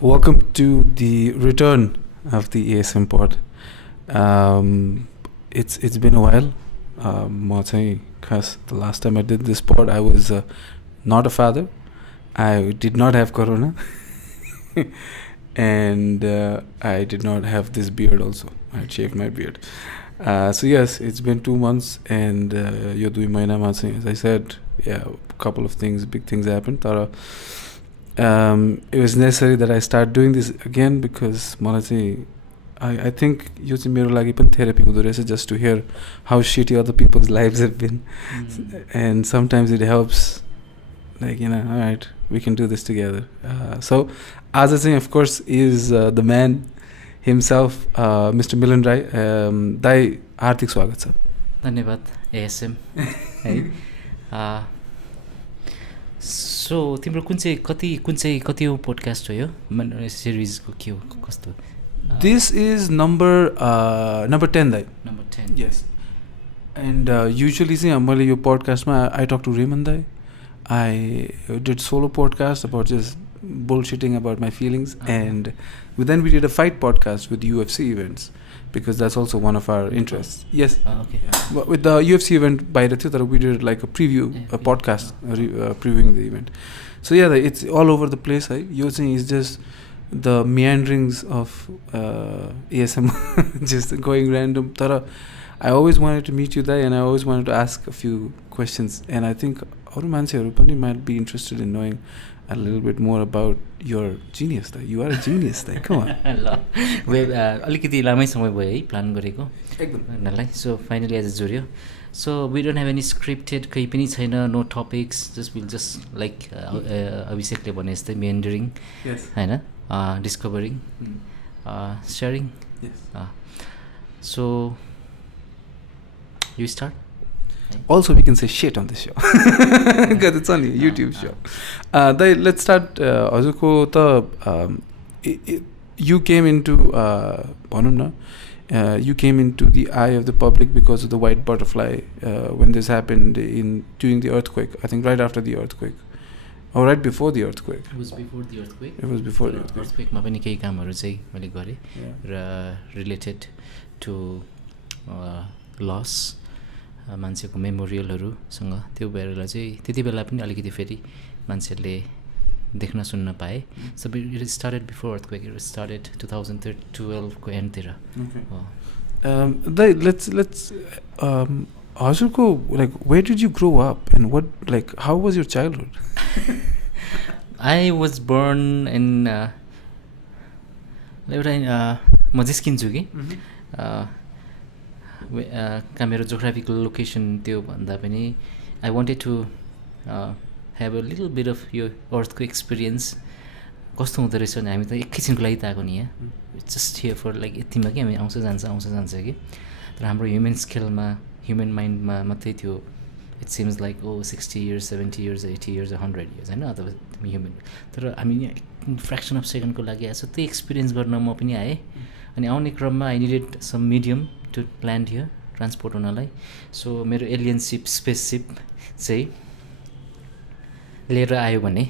Welcome to the return of the ASM Pod. It's been a while. Because the last time I did this pod, I was not a father. I did not have corona, and I did not have this beard also. I had shaved my beard. So yes, it's been 2 months, and you're doing my name. As I said, yeah, a couple of things, big things happened. It was necessary that I start doing this again because I think using मेरो लागि पनि therapy हुँदो रहेछ just to hear how shitty other people's lives have been. And sometimes it helps, like, all right, we can do this together. So आज चाहिँ of course is the man himself, Mr. Milan Rai. दाइ हार्दिक स्वागत छ. धन्यवाद ASM है. So तिम्रो कुन चाहिँ कति पोडकास्ट हो यो सिरिजको के हो कस्तो? This is number 10 दाइ. Number 10. Yes. And usually चाहिँ मैले यो podcastमा I talk to Raymond दाइ. I did solo podcast about just bullshitting about my feelings, and then we did a fight podcast with UFC events because that's also one of our interests. Yes. Okay. Yeah. But with the UFC event by the theater, we did like a preview, a podcast previewing the event. So yeah, it's all over the place. UFC is just the meanderings of ASM, just going random. Tara, I always wanted to meet you there, and I always wanted to ask a few questions, and I think other मान्छेहरु पनि might be interested in knowing a little bit more about your genius. You are a genius. Come on. अलिकति लामै समय भयो है plan गरेको एकदम. So finally as जोड्यो. So we don't have any scripted, कही पनि छैन, no topics, just like अभिषेकले भने जस्तै meandering, हैन, discovering, sharing. Yes. So you start. Also, we can say shit on this show because it's only a YouTube show. Let's start. You came into you came into the eye of the public because of the white butterfly when this happened during the earthquake. I think right after the earthquake, or right before the earthquake. It was before the earthquake. It was before the earthquake. Earthquake मा पनि केही कामहरु चाहिँ मैले गरे related to loss. मान्छेको मेमोरियलहरुसँग त्यो भएर चाहिँ त्यति बेला पनि अलिकति फेरि मान्छेले देख्न सुन्न पाए. So it started before earthquake. It started 2012 को एन्ड तिर. Let's हजुरको, like, where did you grow up and what, like, how was your childhood? I was born in एउटा म जिस्किन्छु कि कहाँ मेरो जोग्राफिकल लोकेसन त्यो भन्दा पनि I wanted to have a little bit of यो अर्थको एक्सपिरियन्स कस्तो हुँदो रहेछ भने हामी त एकैछिनको लागि त आएको नि यहाँ जस्ट हियर फर लाइक यतिमा कि हामी आउँछ जान्छ कि तर हाम्रो ह्युमन स्केलमा ह्युमन माइन्डमा मात्रै थियो. It seems like 60 years 70 years 80 years 100 years होइन, अथवा ह्युमन. तर हामी यहाँ फ्रेक्सन अफ सेकेन्डको लागि आएको छ. त्यही एक्सपिरियन्स गर्न म पनि आएँ. अनि आउने क्रममा I needed some medium to land here transport हुनलाई. सो मेरो एलियनसिप स्पेससिप चाहिँ लिएर आयो भने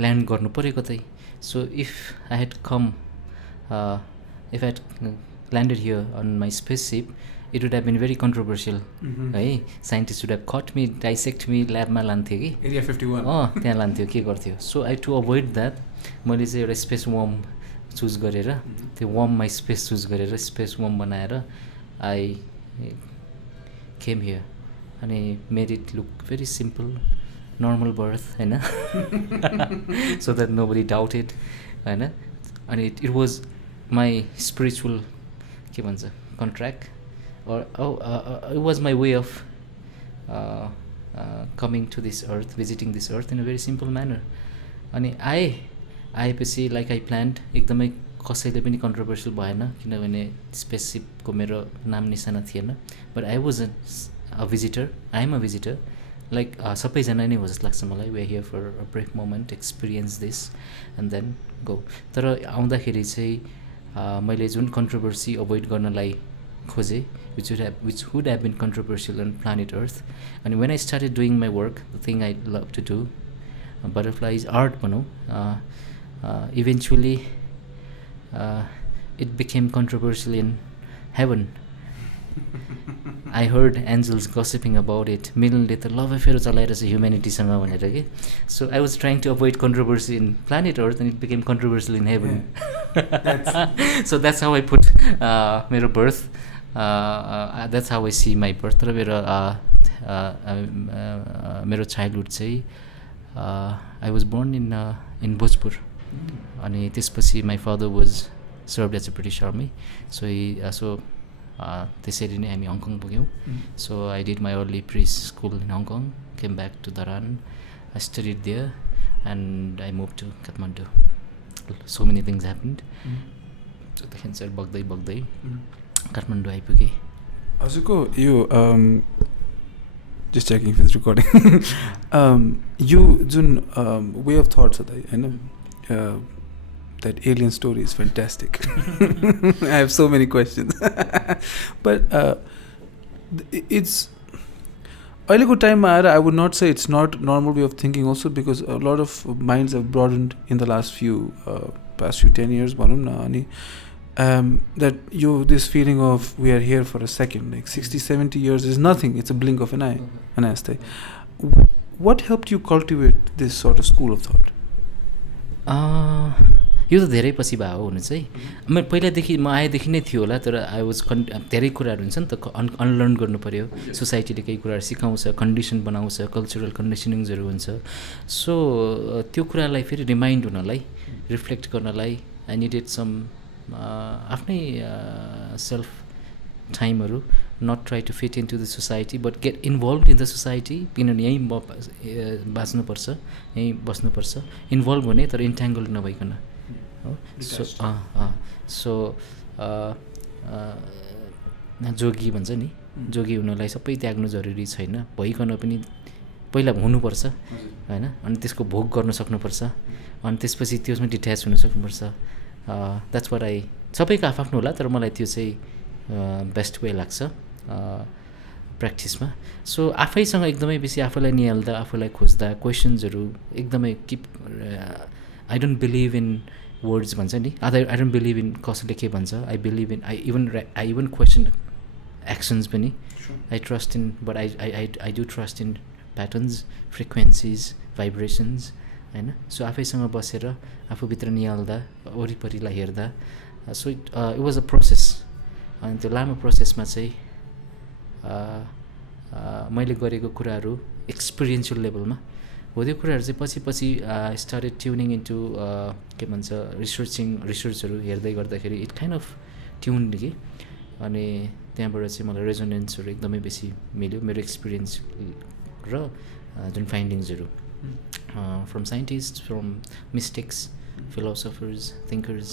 ल्यान्ड गर्नु पऱ्यो कतै. So if I had landed here on my spaceship it would have been very controversial है. Scientist would have cut me, dissect me, ल्याबमा लान्थ्यो कि एरिया 51 त्यहाँ लान्थ्यो, के गर्थ्यो. So I to avoid that मैले चाहिँ एउटा स्पेस वर्म चुज गरेर त्यो वर्ममा स्पेस चुज गरेर स्पेस वर्म बनाएर आई केम हियर अनि made it look very simple normal birth होइन. So that no body doubted होइन. अनि इट वाज माई स्पिरिचुअल के भन्छ contract or it was my way of coming to this earth, visiting this earth in a very simple manner. अनि आएपछि like I planned एकदमै कसैले पनि controversial भएन किनभने स्पेससिपको मेरो नाम निशाना थिएन. But I was a visitor, I am a visitor like सबैजना नै हो जस्तो लाग्छ मलाई. We are here for a break moment, experience this and then go. तर आउँदाखेरि चाहिँ मैले जुन कन्ट्रोभर्सी अभोइड गर्नलाई खोजेँ which would have been controversial on planet Earth. And when I started doing my work, the thing I love to do, butterflies art भनौँ, eventually it became controversial in heaven. I heard angels gossiping about it. मिलनले त love affair चलाइरहेछ ह्युम्यानिटीसँग भनेर कि. So I was trying to avoid controversy in planet Earth and it became controversial in heaven. So that's how I put मेरो birth. That's how I see my birth. तर मेरो childhood चाहिँ I was born in Bhojpur. अनि त्यसपछि my father was served as a British Army. So त्यसरी नै हामी Hong Kong पुग्यौँ. So I did my early preschool in Hong Kong, came back to Dharan, I studied there and I moved to Kathmandu. So many things happened. So त्यहाँदेखि चाहिँ बग्दै बग्दै काठमाडौँ आइपुगेँ. हजुरको यो just checking if it's recording. You जुन way of thought छ त हैन, that alien story is fantastic. I have so many questions. But it's अहिलेको टाइममा आएर I would not say it's not normal way of thinking also, because a lot of minds have broadened in the last few 10 years भनौँ न. अनि that this feeling of we are here for a second, like 60-70 years is nothing, it's a blink of an eye. What helped you cultivate this sort of school of thought? यो त धेरै पछि भयो हुनु चाहिँ. म पहिलादेखि म आएदेखि नै थियो होला, तर आई वाज धेरै कुराहरू हुन्छ नि त अनलर्न गर्नु पऱ्यो. सोसाइटीले केही कुराहरू सिकाउँछ, कन्डिसन बनाउँछ, कल्चरल कन्डिसनिङ्सहरू हुन्छ. सो त्यो कुरालाई फेरि रिमाइन्ड हुनलाई, रिफ्लेक्ट गर्नलाई आई निडेड सम आफ्नै सेल्फ टाइमहरू. Not try to fit in to the society but get involve in the society. किनभने यहीँ बाँच्नुपर्छ, यहीँ बस्नुपर्छ. इन्भल्भ हुने तर इन्ट्याङ्गल नभइकन. सो जोगी भन्छ नि, जोगी हुनलाई सबै त्याग्नु जरुरी छैन, भइकन पनि पहिला हुनुपर्छ होइन. अनि त्यसको भोग गर्न सक्नुपर्छ, अनि त्यसपछि त्यसमा डिट्याच हुन सक्नुपर्छ. द्याट्स वाट आई, सबैको आफ्नो होला, तर मलाई त्यो चाहिँ बेस्ट वे लाग्छ प्र्याक्टिसमा. सो आफैसँग एकदमै बेसी आफूलाई निहाल्दा, आफूलाई खोज्दा, क्वेसन्सहरू एकदमै keep. I don't believe in words भन्छ नि, आई डोन्ट बिलिभ इन कसैले के भन्छ. I believe in I even question actions पनि. I trust in, but I do trust in patterns, frequencies, vibrations होइन. सो आफैसँग बसेर आफूभित्र निहाल्दा, वरिपरिलाई हेर्दा. So it was a process. अनि त्यो लामो प्रोसेसमा चाहिँ मैले गरेको कुराहरू एक्सपिरियन्सियल लेभलमा हो. त्यो कुराहरू चाहिँ पछि स्टार्टेड ट्युनिङ इन्टु के भन्छ रिसर्चहरू हेर्दै गर्दाखेरि इट काइन्ड अफ ट्युन कि. अनि त्यहाँबाट चाहिँ मलाई रेजोनेन्सहरू एकदमै बेसी मिल्यो, मेरो एक्सपिरियन्स र जुन फाइन्डिङ्सहरू from scientist, from mystics, philosophers, thinkers.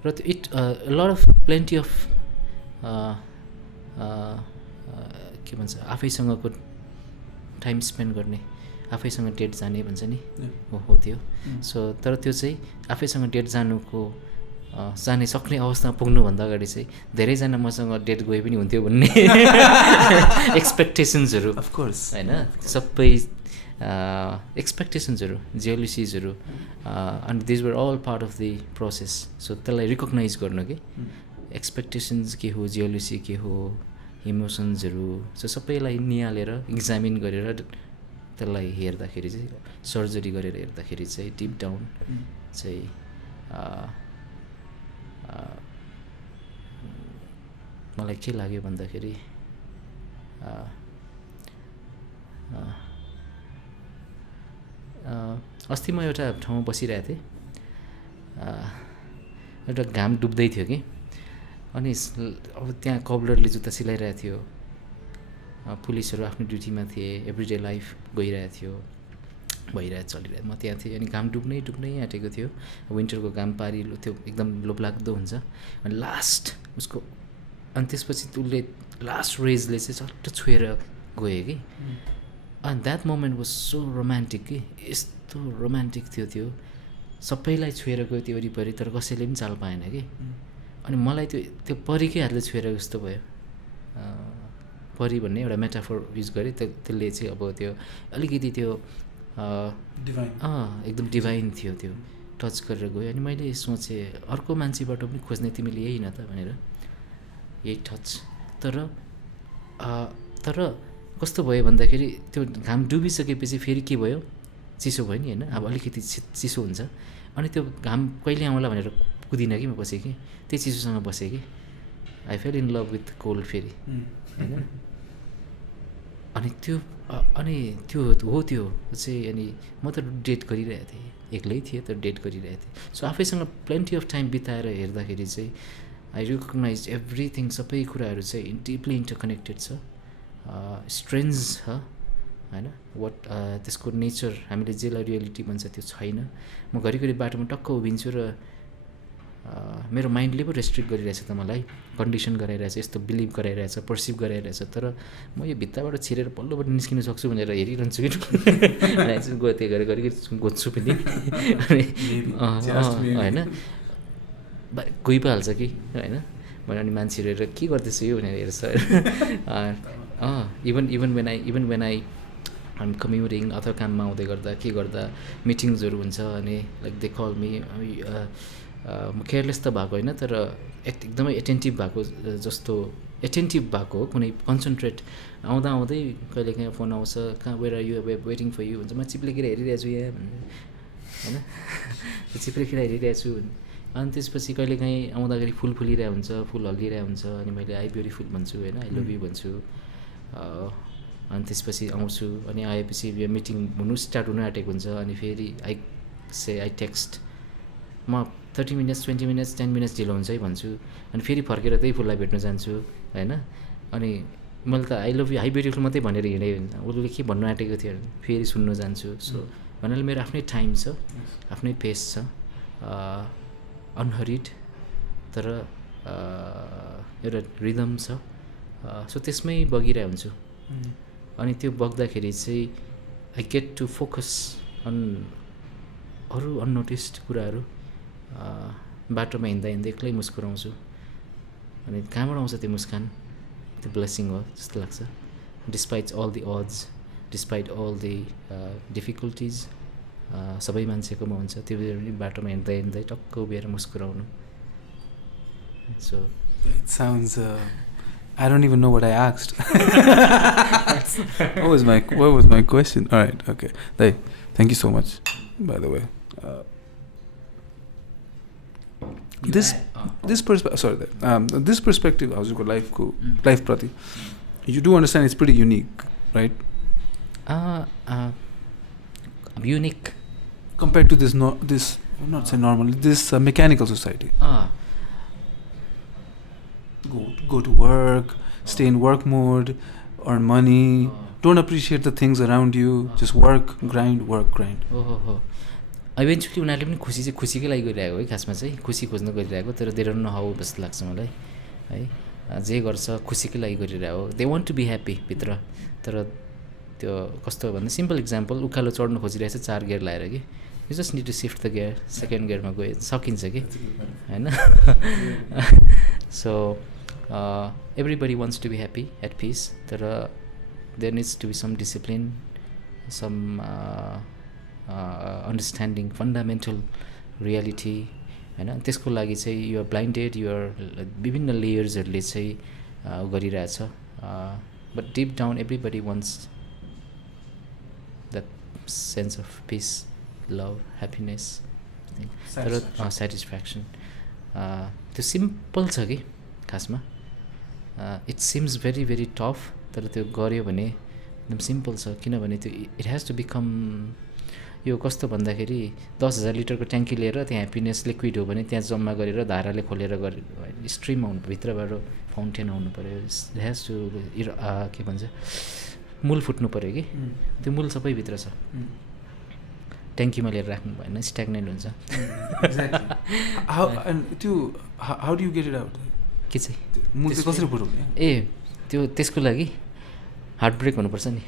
र त्यो it lot of plenty of के भन्छ आफैसँगको टाइम स्पेन्ड गर्ने, आफैसँग डेट जाने भन्छ नि, हो त्यो. सो तर त्यो चाहिँ आफैसँग डेट जाने सक्ने अवस्थामा पुग्नुभन्दा अगाडि चाहिँ धेरैजना मसँग डेट गए पनि हुन्थ्यो भन्ने एक्सपेक्टेसन्सहरू अफकोर्स होइन. सबै एक्सपेक्टेसन्सहरू, जेलसिजहरू, अनि these were all part of the process. So त्यसलाई रिकग्नाइज गर्नु कि एक्सपेक्टेसन्स के हो, जेलसी के हो, इमोसन्सहरू. सो सबैलाई निहालेर इक्जामिन गरेर त्यसलाई हेर्दाखेरि चाहिँ, सर्जरी गरेर हेर्दाखेरि चाहिँ डिप डाउन चाहिँ मलाई के लाग्यो भन्दाखेरि अस्ति म एउटा ठाउँमा बसिरहेको थिएँ, एउटा घाम डुब्दै थियो कि. अनि अब त्यहाँ कबलरले जुत्ता सिलाइरहेको थियो, पुलिसहरू आफ्नो ड्युटीमा थिए, एभ्रिडे लाइफ गइरहेको थियो, चलिरहेको. म त्यहाँ थिएँ. अनि घाम डुब्नै आँटेको थियो. विन्टरको घाम पारिलो त्यो एकदम लोभलाग्दो हुन्छ. अनि लास्ट उसको, अनि त्यसपछि उसले लास्ट रेजले चाहिँ चट्ट छोएर गयो कि. अनि that moment was so romantic कि, यस्तो रोमान्टिक थियो त्यो. सबैलाई छोएर गयो त्यो वरिपरि, तर कसैले पनि चाल पाएन कि. अनि मलाई त्यो परीकै हातले छोएर जस्तो भयो. परी भन्ने एउटा मेटाफोर युज गरेँ, त्यसले चाहिँ अब त्यो अलिकति त्यो एकदम डिभाइन थियो त्यो टच गरेर गयो अनि मैले सोचेँ अर्को मान्छेबाट पनि खोज्ने तिमीले यही न त भनेर यही टच तर कस्तो भयो भन्दाखेरि त्यो घाम डुबिसकेपछि फेरि के भयो चिसो भयो नि होइन अब अलिकति चिसो हुन्छ अनि त्यो घाम कहिले आउँला भनेर कुदिनँ कि म बसेँ कि त्यही चिसोसँग बसेँ कि I fail in love with cold फेरि होइन अनि त्यो हो त्यो चाहिँ अनि म त डेट गरिरहेको थिएँ एक्लै थिएँ तर डेट गरिरहेको थिएँ सो आफैसँग प्लेन्टी अफ टाइम बिताएर हेर्दाखेरि चाहिँ आई रिकगनाइज एभ्रिथिङ सबै कुराहरू चाहिँ डिपली इन्टरकनेक्टेड छ स्ट्रेन्ज छ होइन वाट त्यसको नेचर हामीले जेलाई रियालिटी भन्छ त्यो छैन म घरिघरि बाटोमा टक्क उभिन्छु र मेरो माइन्डले पो रेस्ट्रिक्ट गरिरहेछ त मलाई कन्डिसन गराइरहेछ यस्तो बिलिभ गराइरहेछ पर्सिभ गराइरहेछ तर म यो भित्ताबाट छिरेर पल्लोबाट निस्किन सक्छु भनेर हेरिरहन्छु कि त्यो गरेर घरिघरि गोज्छु पनि होइन गइ पो हाल्छ कि होइन मैले अनि मान्छेहरू हेरेर के गर्दैछु यो भनेर हेर्छ इभन वेन आई आम कम्युटिङ अथवा काममा आउँदै गर्दा के गर्दा मिटिङ्सहरू हुन्छ अनि लाइक दे कल मी म केयरलेस त भएको होइन तर एकदमै एटेन्टिभ भएको जस्तो एटेन्टिभ भएको हो कुनै कन्सन्ट्रेट आउँदै कहिले काहीँ फोन आउँछ कहाँ where are you waiting for you हुन्छ म चिप्लेकेर हेरिरहेको छु यहाँ भनेर होइन चिप्लेकेर हेरिरहेको छु अनि त्यसपछि कहिले काहीँ आउँदाखेरि फुल फुलिरहेको हुन्छ फुल हल्लिरहेको हुन्छ अनि मैले आई ब्युटिफुल भन्छु होइन आई लभ यु भन्छु अनि त्यसपछि आउँछु अनि आएपछि मिटिङ स्टार्ट हुनु आँटेको हुन्छ अनि फेरि आई टेक्स्ट म 30 मिनट्स 20 मिनट्स 10 मिनट्स ढिलो हुन्छ है भन्छु अनि फेरि फर्केर त्यही फुललाई भेट्न जान्छु होइन अनि मैले त I love you high beautiful मात्रै भनेर हिँडेँ उसले के भन्नु आँटेको थियो फेरि सुन्नु जान्छु सो भन्नाले मेरो आफ्नै टाइम छ आफ्नै पेस छ अनहरिड तर एउटा रिदम छ सो त्यसमै बगिरहेको हुन्छु अनि त्यो बग्दाखेरि चाहिँ I get to focus on अरू अननोटिस्ड कुराहरू बाटोमा हिँड्दा एक्लै मुस्कुराउँछु अनि कहाँबाट आउँछ त्यो मुस्कान त्यो ब्लेसिङ हो जस्तो लाग्छ despite all the odds despite all the difficulties सबै मान्छेकोमा हुन्छ त्यो पनि बाटोमा हिँड्दै टक्क उभिएर मुस्कुराउनु so it sounds I don't even know what I asked. What was my question? All right, okay. Thank you so much, by the way. This perspective, how's your life prati? You do understand it's pretty unique, right? Unique compared to this mechanical society. Go to work, stay in work mode, earn money, don't appreciate the things around you, just work, grind. Eventually उनीहरूले पनि खुसीकै लागि गरिरहेको है खासमा चाहिँ खुसी खोज्न गरिरहेको तर दे डोन्ट नो हाउ जस्तो लाग्छ मलाई है जे गर्छ खुसीकै लागि गरिरहेको they want to be happy भित्र तर त्यो कस्तो भन्दा सिम्पल इक्जाम्पल उकालो चढ्नु खोजिरहेछ 4 गियर लाएर कि you just need to shift the gear second गियरमा गयो सकिन्छ कि होइन so everybody wants to be happy at peace there needs to be some discipline some understanding fundamental reality हैन त्यसको लागि चाहिँ you are blinded you are विभिन्न लेयर्सहरुले चाहिँ गरिरहेछ but deep down everybody wants that sense of peace love happiness satisfaction त्यो simple छ कि खासमा it seems very very tough तर त्यो गर्यो भने एकदम सिम्पल छ किनभने त्यो इट हेज टु बिकम यो कस्तो भन्दाखेरि 10,000 लिटरको ट्याङ्की लिएर त्यहाँ ह्याप्पिनेस लिक्विड हो भने त्यहाँ जम्मा गरेर धाराले खोलेर स्ट्रिम आउनु भित्रबाट फाउन्टेन आउनु पऱ्यो इट हेज टु के भन्छ मूल फुट्नु पऱ्यो कि त्यो मूल सबै भित्र छ ट्याङ्कीमा लिएर राख्नु भएन स्ट्याग्नेन्ट हुन्छ how do you get it out के चाहिँ मूल चाहिँ कसरी फुटाउने ए त्यो त्यसको लागि हार्ट ब्रेक हुनुपर्छ नि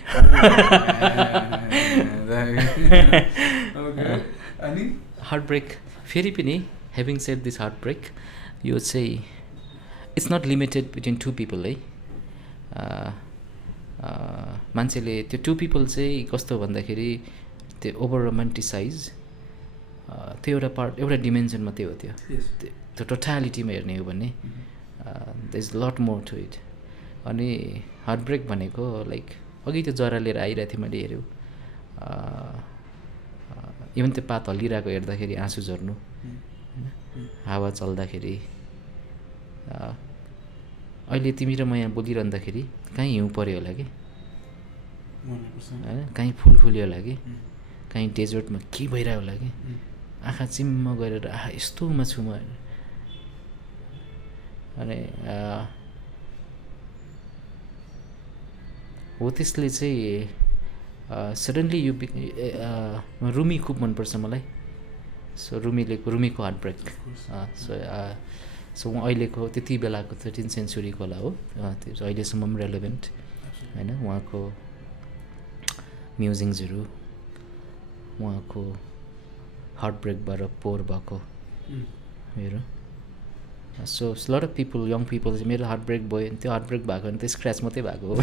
हार्ट ब्रेक फेरि पनि having said this heart break यो चाहिँ it's not limited between 2 people है मान्छेले त्यो 2 पिपल चाहिँ कस्तो भन्दाखेरि त्यो ओभर रोमान्टिसाइज त्यो एउटा पार्ट एउटा डिमेन्सनमा त्यो हो त्यो टोटालिटीमा हेर्ने हो भने there is lot more to it अनि हार्ट ब्रेक भनेको लाइक अघि त्यो जरा लिएर आइरहेको थिएँ मैले हेऱ्यो इभन त्यो पात हल्लिरहेको हेर्दाखेरि आँसु झर्नु होइन हावा चल्दाखेरि अहिले तिमी र म यहाँ बोलिरहँदाखेरि कहीँ हिउँ पऱ्यो होला कि होइन कहीँ फुल फुल्यो होला कि कहीँ डेजर्टमा के भइरहेको होला कि आँखा चिम्म गरेर यस्तोमा छु म अनि हो त्यसले चाहिँ सडनली यो रुमी खुब मनपर्छ मलाई सो रुमीको हार्ट ब्रेक सो अहिलेको त्यति बेलाको 13th सेन्चुरीको होला हो त्यो अहिलेसम्म पनि रेलेभेन्ट होइन उहाँको म्युजिङ्सहरू उहाँको हार्ट ब्रेकबाट पोर भएको मेरो so lot of people young people चाहिँ मेरो हार्ट ब्रेक भयो त्यो हार्ट ब्रेक भएको भने त स्क्रच मात्रै भएको हो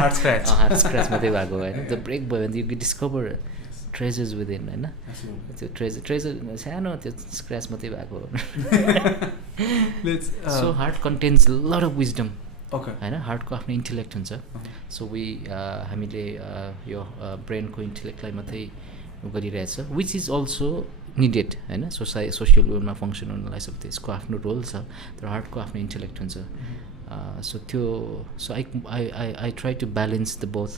हार्ट स्क्रच मात्रै भएको होइन त्यो ब्रेक भयो भने यु डिस्कभर ट्रेजर्स विदिन होइन त्यो ट्रेजर सानो त्यो स्क्रच मात्रै भएको हो so heart contents lot of wisdom होइन हार्टको आफ्नो इन्टेलेक्ट हुन्छ सो हामीले यो ब्रेनको इन्टेलेक्टलाई मात्रै गरिरहेछ विच इज अल्सो निडेड होइन सोसियल वेमा फङ्सन हुनलाई सब त्यसको आफ्नो रोल छ तर हार्टको आफ्नो इन्टेलेक्ट हुन्छ सो त्यो so I try to balance the both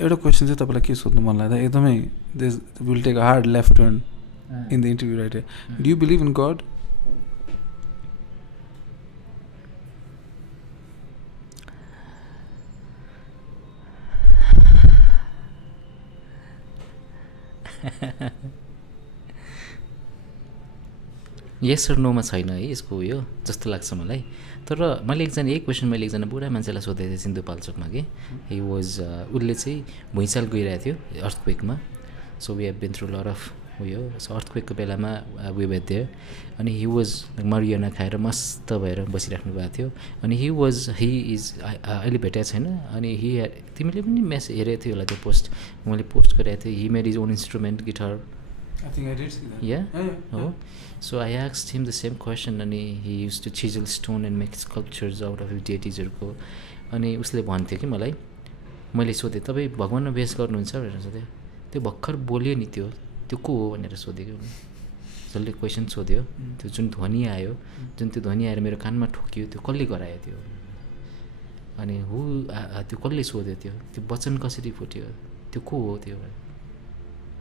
एउटा क्वेसन चाहिँ तपाईँलाई के सोध्नु मन लाग्दा एकदमै will take a hard left turn in the interview right do you believe in God yes र नोमा छैन है यसको उयो जस्तो लाग्छ मलाई तर मैले एकजना बुढा मान्छेलाई सोधेको थिएँ सिन्धुपाल्चोकमा कि हि वाज उसले चाहिँ भुइँचाल गइरहेको थियो अर्थक्वेकमा so we have been through lot of उयो सो अर्थक्वेकको बेलामा वी वेयर देयर अनि हि वाज मरियाना खाएर मस्त भएर बसिराख्नु भएको थियो अनि हि इज अहिले भेटेको छैन अनि तिमीले पनि मेसेज हेरेको थियो होला त्यो पोस्ट मैले पोस्ट गरेको थिएँ he made is own instrument guitar I think I did see that. Yeah? Yeah. Oh. So I asked him the same question and he used to chisel stone and make sculptures out of his deities-हरुको अनि उसले भन्थ्यो कि मलाई मैले सोधेँ तपाईँ भगवानमा base गर्नुहुन्छ भनेर सोधेँ त्यो भर्खर बोल्यो नि त्यो को हो भनेर सोधेँ कि जसले क्वेसन सोध्यो त्यो जुन ध्वनि आयो त्यो ध्वनि आएर मेरो कानमा ठोक्यो त्यो कसले गरायो त्यो अनि त्यो कसले सोध्यो त्यो वचन कसरी फुट्यो त्यो को हो त्यो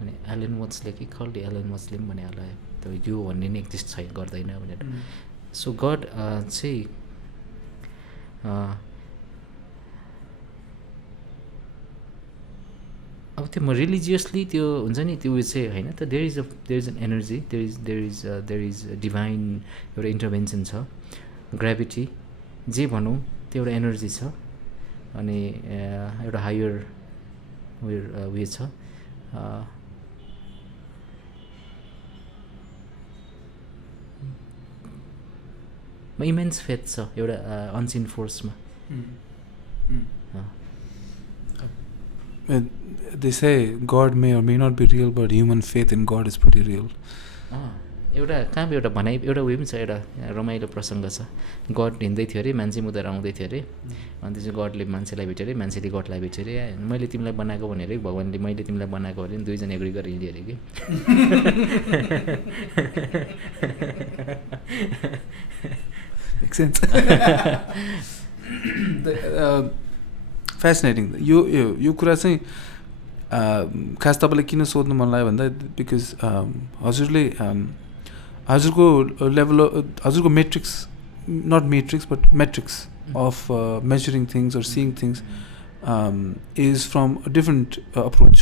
अनि एलन वाट्सले कि कसले एलन वाट्सले पनि भने होला त्यो यो भन्ने नि एक्जिस्ट छैन गर्दैन भनेर सो गड चाहिँ अब त्यो म रिलिजियसली त्यो हुन्छ नि त्यो चाहिँ होइन त there is an energy there is divine एउटा इन्टरभेन्सन छ ग्राभिटी जे भनौँ त्यो एउटा एनर्जी छ अनि एउटा हायर उयो छ इमेन्स फेथ छ एउटा unseen फोर्समा They say God may or may not be real, but human faith in God is pretty real. एउटा कहाँ एउटा भनाइ एउटा उयो पनि छ एउटा रमाइलो प्रसङ्ग छ गड हिँड्दै थियो अरे मान्छे मुदेर आउँदै थियो अरे अनि त्यो चाहिँ गडले मान्छेलाई भेट्यो अरे मान्छेले गडलाई भेट्यो अरे मैले तिमीलाई बनाएको भनेर भगवान्ले मैले तिमीलाई बनाएको अरे दुईजना एग्री गरेर हिँड्यो अरे कि Makes sense. Fascinating. यो कुरा चाहिँ खास तपाईँलाई किन सोध्नु मन लाग्यो भन्दा बिकज हजुरको लेभल हजुरको metrics not metrics but metrics of measuring things or seeing things is from a different approach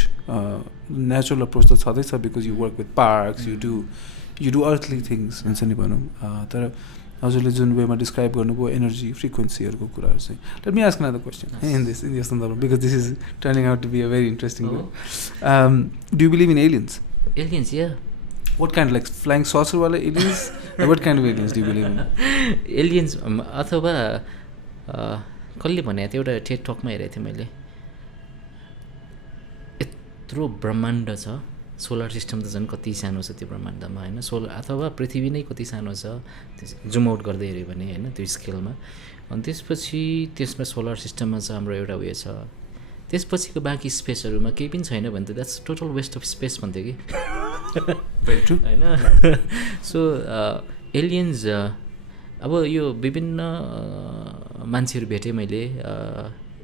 natural approach त छँदैछ because you work with parks you do earthly things हुन्छ नि भनौँ तर हजुरले जुन वेमा डिस्क्राइब गर्नुभयो एनर्जी फ्रिक्वेन्सीहरूको कुराहरू चाहिँ let me ask another question in this सन्दर्भमा because this is turning out to be a very interesting do you believe in aliens या What kind, like flying saucer wala aliens? What kind of aliens do you believe in? Aliens अथवा कसले भनेको थियो एउटा Ted टकमा हेरेको थिएँ मैले यत्रो ब्रह्माण्ड छ सोलर सिस्टम त झन् कति सानो छ त्यो ब्रह्माण्डमा होइन सोलर अथवा पृथ्वी नै कति सानो छ जुम आउट गर्दै हेऱ्यो भने होइन त्यो स्केलमा अनि त्यसपछि त्यसमा सोलर सिस्टममा चाहिँ हाम्रो एउटा उयो छ त्यसपछिको बाँकी स्पेसहरूमा केही पनि छैन भने त that's total waste of space भन्थ्यो कि होइन सो एलियन्स अब यो विभिन्न मान्छेहरू भेटेँ मैले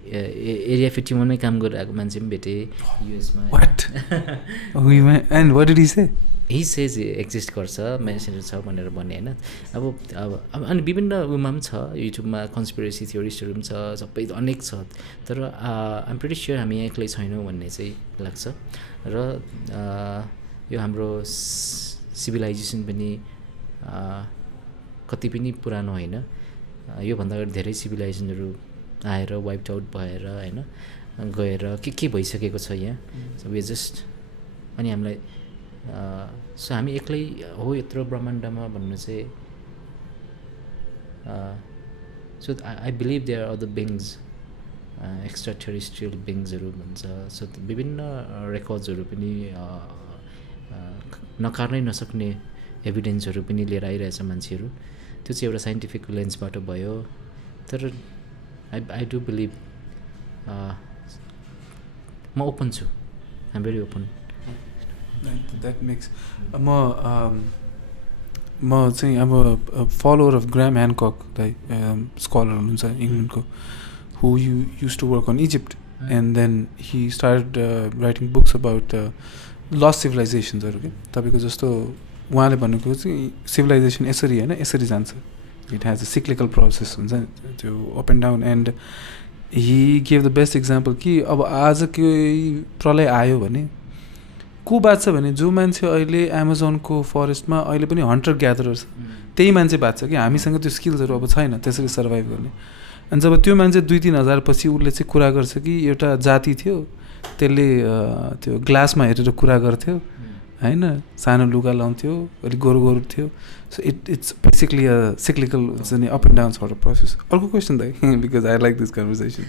एरिया 51मै काम गरिरहेको मान्छे पनि भेटेँ युएसमा हि सेज एक्जिस्ट गर्छ मेसिनहरू छ भनेर भने होइन अब अनि विभिन्न उमा पनि छ युट्युबमा कन्सपिरेसी थियोरिस्टहरू पनि छ सबै अनेक छ तर आइम प्रिटी स्योर हामी यहाँ एक्लै छैनौँ भन्ने चाहिँ लाग्छ र यो हाम्रो सिभिलाइजेसन पनि कति पनि पुरानो होइन योभन्दा अगाडि धेरै सिभिलाइजेसनहरू आएर वाइप्ड आउट भएर होइन गएर के भइसकेको छ यहाँ सो वी जस्ट अनि हामीलाई सो हामी एक्लै हो यत्रो ब्रह्माण्डमा भन्नु चाहिँ so I believe there are the beings extraterrestrial बिङ्सहरू भन्छ सो विभिन्न रेकर्ड्सहरू पनि नकार्नै नसक्ने एभिडेन्सहरू पनि लिएर आइरहेछ मान्छेहरू त्यो चाहिँ एउटा साइन्टिफिक लेन्सबाट भयो तर आई डु बिलिभ म ओपन छु I am very open that makes म चाहिँ अब follower of Graham Hancock scholar हुनुहुन्छ इङ्ल्यान्डको who used to work on Egypt and then he start writing books about lost सिभिलाइजेसन्सहरू के तपाईँको जस्तो उहाँले भनेको चाहिँ सिभिलाइजेसन यसरी होइन यसरी जान्छ it has a cyclical process हुन्छ त्यो up and down and he gave the best example कि अब आज केही प्रलय आयो भने को बाँच्छ भने जो मान्छे अहिले एमाजोनको फरेस्टमा अहिले पनि हन्टर ग्यादरर छ त्यही मान्छे बाँच्छ कि हामीसँग त्यो स्किल्सहरू अब छैन त्यसरी सर्भाइभ गर्ने अनि जब त्यो मान्छे 2-3 हजार पछि उसले चाहिँ कुरा गर्छ कि एउटा जाति थियो त्यसले त्यो ग्लासमा हेरेर कुरा गर्थ्यो होइन सानो लुगा लाउँथ्यो अलिक गोरु थियो so it's basically a cyclical हुन्छ नि up and down sort of process अर्को क्वेसन दाइ because I like this conversation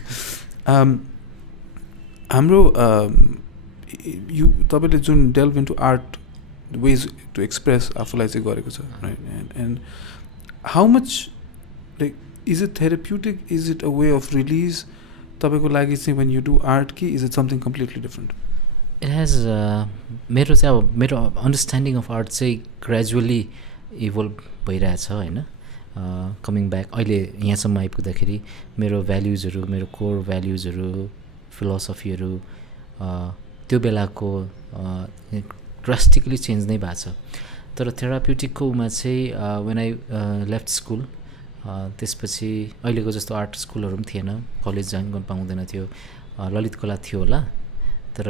हाम्रो तपाईँले जुन delve into art ways to express आफूलाई चाहिँ गरेको छ right and how much like is it therapeutic is it a way of release तपाईँको लागि चाहिँ वेन यु डु आर्ट कि is it something completely different it has मेरो चाहिँ अब मेरो अन्डरस्ट्यान्डिङ अफ आर्ट चाहिँ ग्रेजुअली इभल्भ भइरहेछ होइन कमिङ ब्याक अहिले यहाँसम्म आइपुग्दाखेरि मेरो भ्याल्युजहरू मेरो कोर भ्याल्युजहरू फिलोसफीहरू त्यो बेलाको ड्रास्टिकली चेन्ज नै भएको छ तर थेराप्युटिकको उमा चाहिँ वेन आई लेफ्ट स्कुल त्यसपछि अहिलेको जस्तो आर्ट स्कुलहरू पनि थिएन कलेज जोइन गर्नु पाउँदैन थियो ललित कला थियो होला तर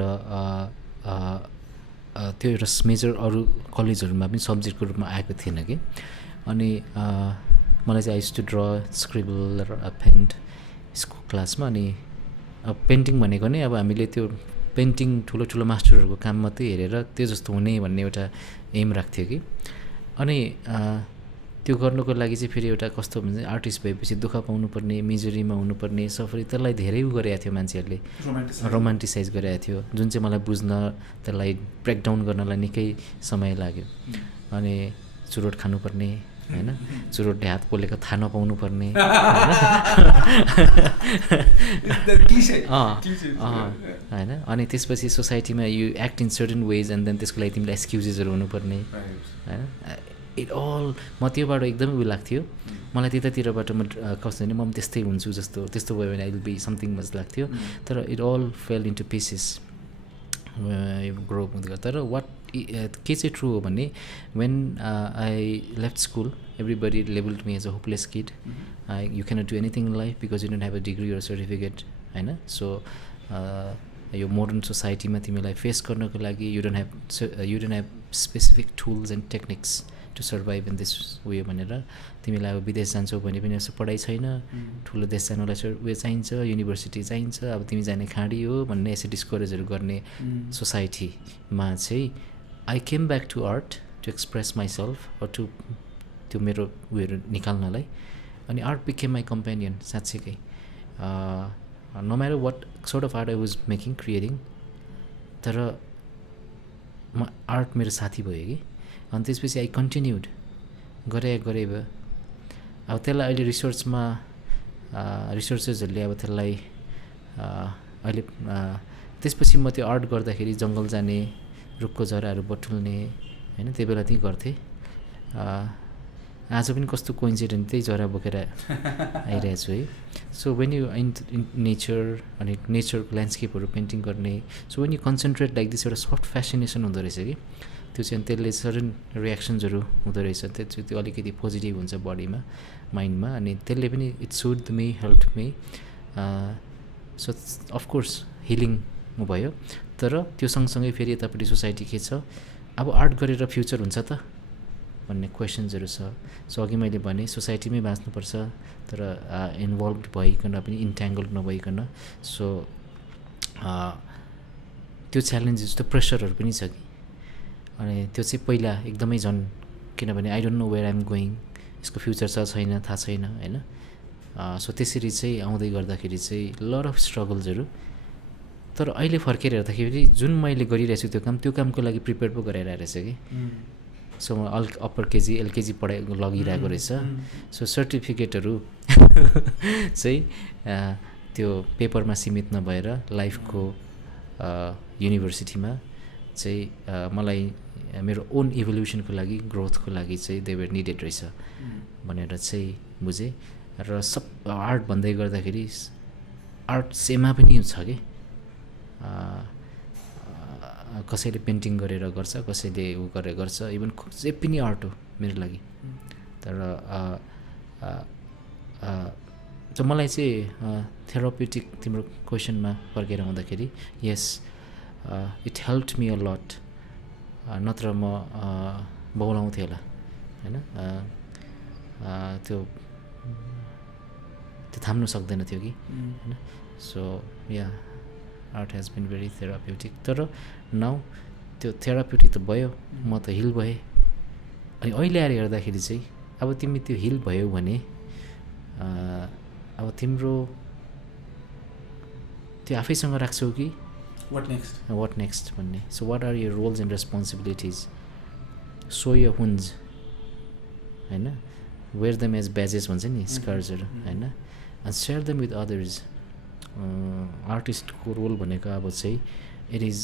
त्यो एउटा मेजर अरू कलेजहरूमा पनि सब्जेक्टको रूपमा आएको थिएन कि अनि मलाई चाहिँ I used to draw scribble र पेन्ट स्कुल क्लासमा अनि अब पेन्टिङ भनेको नै अब हामीले त्यो पेन्टिङ ठुलो ठुलो मास्टरहरूको काम मात्रै हेरेर त्यो जस्तो हुने भन्ने एउटा एम राख्थ्यो कि अनि त्यो गर्नुको लागि चाहिँ फेरि एउटा कस्तो भन्छ आर्टिस्ट भएपछि दुःख पाउनुपर्ने मिजरीमा हुनुपर्ने सफरी त्यसलाई धेरै गरेको थियो मान्छेहरूले रोमान्टिसाइज गरेको थियो जुन चाहिँ मलाई बुझ्न त्यसलाई ब्रेकडाउन गर्नलाई निकै समय लाग्यो अनि चुरोट खानुपर्ने होइन चुरोटले हात पोलेको थाहा नपाउनु पर्ने होइन अनि त्यसपछि सोसाइटीमा you act in certain ways and then त्यसको लागि तिमीलाई एक्सक्युजेसहरू हुनुपर्ने होइन इट अल म त्योबाट एकदमै उयो लाग्थ्यो मलाई त्यतातिरबाट म कस्तो भने म पनि त्यस्तै हुन्छु जस्तो त्यस्तो भयो भने I will be something much लाग्थ्यो तर it all fell into pieces grow हुँदै तर वाट के चाहिँ ट्रु हो भने when I left school everybody levelled me as a hopeless kid you cannot do anything in life because you don't have a degree or certificate होइन so यो modern सोसाइटीमा तिमीलाई फेस गर्नको लागि you don't have specific tools and techniques to survive in this उयो भनेर तिमीलाई अब विदेश जान्छौ भने पनि यस्तो पढाइ छैन ठुलो देश जानुलाई उयो चाहिन्छ युनिभर्सिटी चाहिन्छ अब तिमी जाने खाँडी हो भन्ने यसरी डिस्करेजहरू गर्ने सोसाइटीमा चाहिँ I came back to art to express myself or to त्यो मेरो उयोहरू निकाल्नलाई अनि आर्ट बिकेम माई कम्पेनियन साँच्चीकै no matter what sort of art I was making creating तर म आर्ट मेरो साथी भयो कि अनि त्यसपछि आई कन्टिन्युड गरे भयो अब त्यसलाई अहिले रिसर्चमा रिसर्चर्सहरूले अब त्यसलाई अहिले त्यसपछि म त्यो आर्ट गर्दाखेरि जङ्गल जाने रुखको जराहरू बटुल्ने होइन त्यो बेला त्यहीँ गर्थेँ आज पनि कस्तो कोइन्सिडेन्ट त्यही जरा बोकेर आइरहेको छु है so when you in nature अनि नेचरको ल्यान्डस्केपहरू पेन्टिङ गर्ने so when you concentrate like this एउटा सफ्ट फेसिनेसन हुँदो रहेछ कि त्यो चाहिँ त्यसले सडन रियाक्सन्सहरू हुँदो रहेछ त्यो अलिकति पोजिटिभ हुन्छ बडीमा माइन्डमा अनि त्यसले पनि it should me help me so of course healing भयो तर त्यो सँगसँगै फेरि यतापट्टि सोसाइटी के छ अब आर्ट गरेर फ्युचर हुन्छ त भन्ने क्वेसन्सहरू छ सो अघि मैले भने सोसाइटीमै बाँच्नुपर्छ तर इन्भल्भ भइकन पनि इन्ट्याङ्गल नभइकन सो त्यो च्यालेन्जेस त्यो प्रेसरहरू पनि छ कि अनि त्यो चाहिँ पहिला एकदमै झन् किनभने I don't know where I'm going यसको फ्युचर छ छैन थाहा छैन होइन सो त्यसरी चाहिँ आउँदै गर्दाखेरि चाहिँ लट अफ स्ट्रगल्सहरू तर अहिले फर्केर हेर्दाखेरि जुन मैले गरिरहेको छु त्यो कामको लागि प्रिपेयर पो गराइरहेको रहेछ कि सो म अप्पर केजी एलकेजी पढाइ लगिरहेको रहेछ सो सर्टिफिकेटहरू चाहिँ त्यो पेपरमा सीमित नभएर लाइफको युनिभर्सिटीमा चाहिँ मलाई मेरो ओन इभोल्युसनको लागि ग्रोथको लागि चाहिँ दे वर निडेड रहेछ भनेर चाहिँ बुझेँ र सब आर्ट भन्दै गर्दाखेरि आर्ट सेमा पनि छ कि कसैले पेन्टिङ गरेर गर्छ कसैले उ गरेर गर्छ इभन जे पनि आर्ट हो मेरो लागि तर मलाई चाहिँ थेराप्युटिक तिम्रो क्वेसनमा फर्केर आउँदाखेरि yes it help me a lot नत्र म बौलाउँथेँ होला होइन त्यो थाम्नु सक्दैन थियो कि होइन so yeah art has been very therapeutic तर नाउ त्यो थेराप्युटिक त भयो म त हिल भएँ अनि अहिले आएर हेर्दाखेरि चाहिँ अब तिमी त्यो हिल भयो भने अब तिम्रो त्यो आफैसँग राख्छौ कि वाट नेक्स्ट भन्ने so what are your roles and responsibilities so your wounds होइन वेयर दम एज ब्याजेस भन्छ नि स्कार्सहरू होइन and share them with others आर्टिस्टको रोल भनेको अब चाहिँ इट इज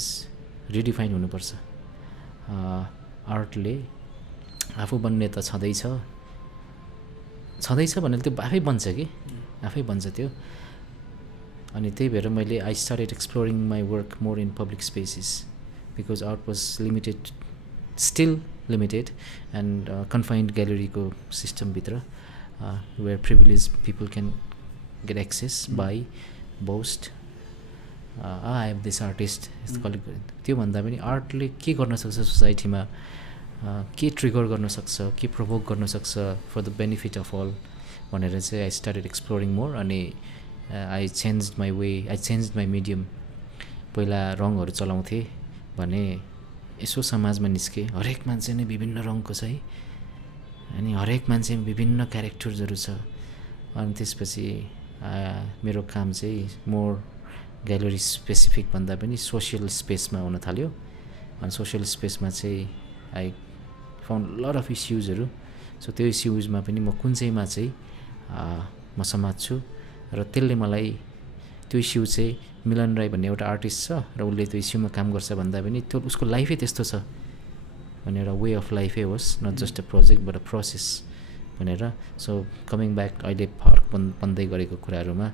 रिडिफाइन हुनुपर्छ आर्टले आफू बन्ने त छँदैछ भनेर त्यो आफै बन्छ कि आफै बन्छ त्यो अनि त्यही भएर मैले I started exploring my work more in public spaces because art was limited still limited and confined ग्यालेरीको सिस्टमभित्र where privilege people can get access by boast I am this artist यस्तो कलेक्ट गरेँ त्योभन्दा पनि आर्टले के गर्न सक्छ सोसाइटीमा के ट्रिगर गर्न सक्छ के प्रोभोक गर्न सक्छ for the benefit of all भनेर चाहिँ आई स्टार्टेड एक्सप्लोरिङ मोर अनि I change my way I change my medium पहिला रङहरू चलाउँथेँ भने यसो समाजमा निस्केँ हरेक मान्छे नै विभिन्न रङको छ है अनि हरेक मान्छेमा विभिन्न क्यारेक्टर्सहरू छ अनि त्यसपछि मेरो काम चाहिँ मोर ग्यालेरी स्पेसिफिक भन्दा पनि सोसियल स्पेसमा हुन थाल्यो अनि सोसियल स्पेसमा चाहिँ आई फाउन्ड लट अफ इस्युजहरू सो त्यो इस्युजमा पनि म कुन चाहिँमा चाहिँ म समात्छु र त्यसले मलाई त्यो इस्यु चाहिँ मिलन राई भन्ने एउटा आर्टिस्ट छ र उसले त्यो इस्युमा काम गर्छ भन्दा पनि त्यो उसको लाइफै त्यस्तो छ भनेर वे अफ लाइफै होस् not just a project but a process भनेर सो कमिङ ब्याक अहिले पार्क बन्दै गरेको कुराहरूमा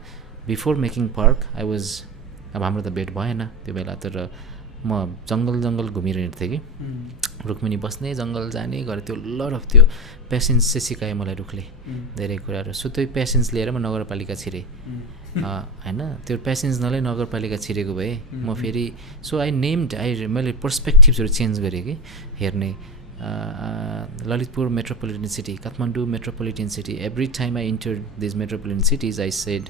before making park I was अब हाम्रो त भेट भएन त्यो बेला तर म जङ्गल घुमिरहेको थिएँ कि रुखमुनि बस्ने जङ्गल जाने गरेँ त्यो लट अफ त्यो पेसेन्स चाहिँ सिकायो मलाई रुखले धेरै कुराहरू सो त्यो पेसेन्स लिएर म नगरपालिका छिरेँ होइन त्यो पेसेन्स नलै नगरपालिका छिरेको भए म फेरि सो आई नेम्ड मैले पर्सपेक्टिभ्सहरू चेन्ज गरेँ कि हेर्ने Lalitpur metropolitan city Kathmandu metropolitan city every time I enter these metropolitan cities I said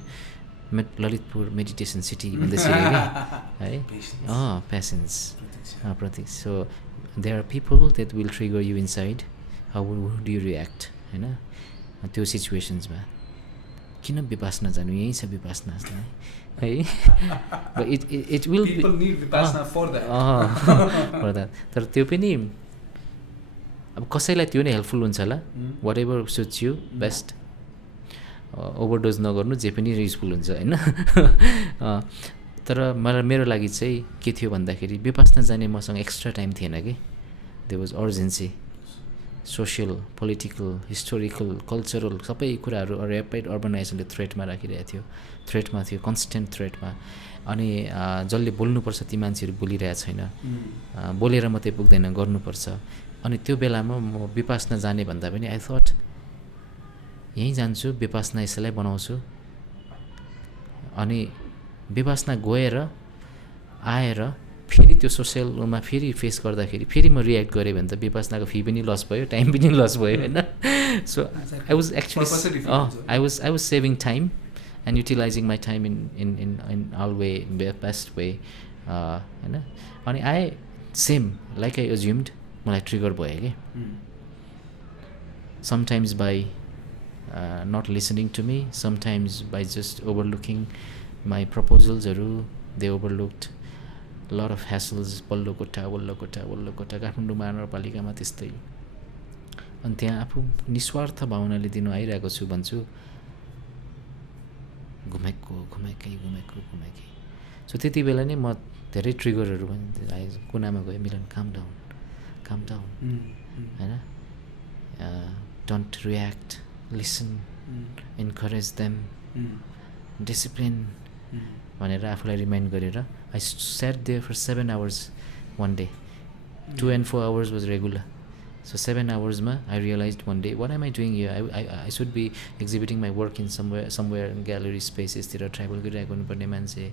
Lalitpur meditation city भन्दै छिरेँ कि है पेसेन्स प्रतीक so there are people that will trigger you inside how do you react होइन त्यो सिचुएसन्समा किन विपासना जानु, यहीँ छ विपासना है but it will people need vipassana for that for that तर त्यो पनि अब कसैलाई त्यो नै हेल्पफुल हुन्छ होला whatever suits you best overdose नगर्नु जे पनि युजफुल हुन्छ होइन तर मलाई मेरो लागि चाहिँ के थियो भन्दाखेरि विपासना जाने मसँग एक्स्ट्रा टाइम थिएन कि there was urgency social political historical cultural सबै कुराहरू ऱ्यापिड अर्बनाइजेसनले थ्रेटमा राखिरहेको थियो थ्रेटमा थियो कन्सटेन्ट थ्रेटमा अनि जसले बोल्नुपर्छ ती मान्छेहरू बोलिरहेको छैन बोलेर मात्रै पुग्दैन गर्नुपर्छ अनि त्यो बेलामा म विपासना जाने भन्दा पनि आई थट यहीँ जान्छु विपासना यसैलाई बनाउँछु अनि विपासना गएर आएर फेरि त्यो सोसियलमा फेरि फेस गर्दाखेरि फेरि म रियाक्ट गरेँ भने त विपासनाको फी पनि लस भयो टाइम पनि लस भयो होइन so I was actually I was saving time and utilizing my time in all way best way होइन अनि I same like I assumed मलाई ट्रिगर भयो कि sometimes by not listening to me, sometimes by just overlooking my proposals they overlooked a lot of hassles पल्लो कोठा काठमाडौँ महानगरपालिकामा त्यस्तै अनि त्यहाँ आफू निस्वार्थ भावनाले दिनु आइरहेको छु भन्छु घुमेकै सो त्यति बेला नै म धेरै ट्रिगरहरू कुनामा गएँ मिलन काम डाउन होइन don't react listen encourage them discipline भनेर आफूलाई रिमाइन्ड गरेर I sat there for 7 hours one day 2 and 4 hours was regular so 7 hours ma I realized one day what am I doing here I should be exhibiting my work in somewhere in gallery spaces तिर travel गरिरहेको हुनुपर्ने मान्छे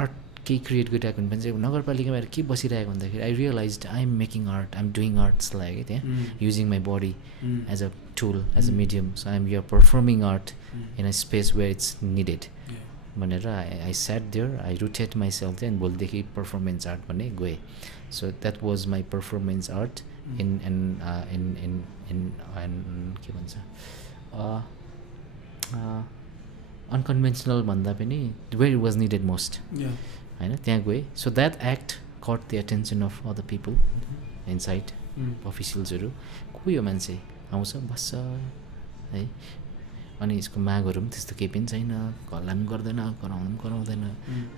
art केही create गरिरहेको हुनुपर्ने चाहिँ नगरपालिकामा के बसिरहेको भन्दाखेरि I realise I am making art I am doing art जस्तो लाग्यो कि त्यहाँ using my body as a tool as a medium so I am you're performing art in a space where it's needed भनेर I set there I rooted myself चाहिँ भोलिदेखि performance art भन्ने गएँ so that was my performance art in के भन्छ unconventional भन्दा पनि where it was needed most होइन त्यहाँ गएँ so that act cut the attention of other people inside अफिसियल्सहरू को यो मान्छे आउँछ बस्छ है अनि यसको मागहरू पनि त्यस्तो केही पनि छैन घरलाई पनि गर्दैन कराउँदैन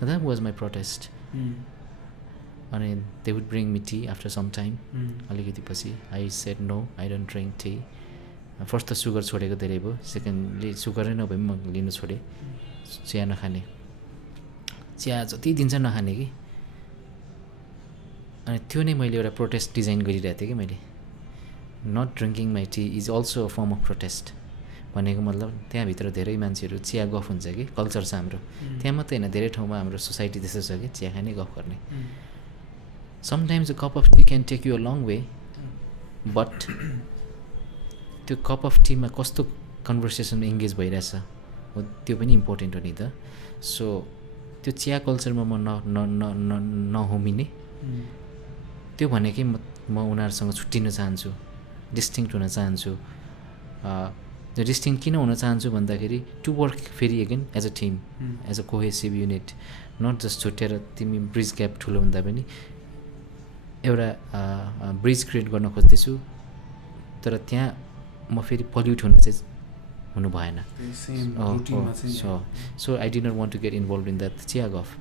द्याट वाज माई प्रोटेस्ट अनि they would bring me tea after some time अलिकति पछि I said no I don't drink tea first त सुगर छोडेको धेरै भयो सेकेन्डली सुगरै नभए पनि म लिनु छोडेँ चिया नखाने चिया जति दिन्छ नखाने कि अनि त्यो नै मैले एउटा प्रोटेस्ट डिजाइन गरिरहेको थिएँ कि मैले not drinking my tea is also a form of protest भनेको मतलब त्यहाँभित्र धेरै मान्छेहरू चिया गफ हुन्छ कि कल्चर छ हाम्रो त्यहाँ मात्रै होइन धेरै ठाउँमा हाम्रो सोसाइटी त्यस्तो छ कि चिया खाने गफ गर्ने sometimes a cup of tea can take you a long way but त्यो कप अफ टीमा कस्तो कन्भर्सेसनमा इङ्गेज भइरहेछ हो त्यो पनि इम्पोर्टेन्ट हो नि त सो त्यो चिया कल्चरमा म नहोमिने त्यो भनेकै म उनीहरूसँग छुट्टिन चाहन्छु डिस्टिङ्क्ट हुन चाहन्छु त्यो डिस्टिङ्क्ट किन हुन चाहन्छु भन्दाखेरि टु वर्क फेरि again as a team as a cohesive unit not just छुट्टिएर तिमी ब्रिज ग्याप ठुलो हुँदा पनि एउटा ब्रिज क्रिएट गर्न खोज्दैछु तर त्यहाँ म फेरि पल्युट हुन चाहिँ हुनु भएन so I did not want to get involve in that चिया गफ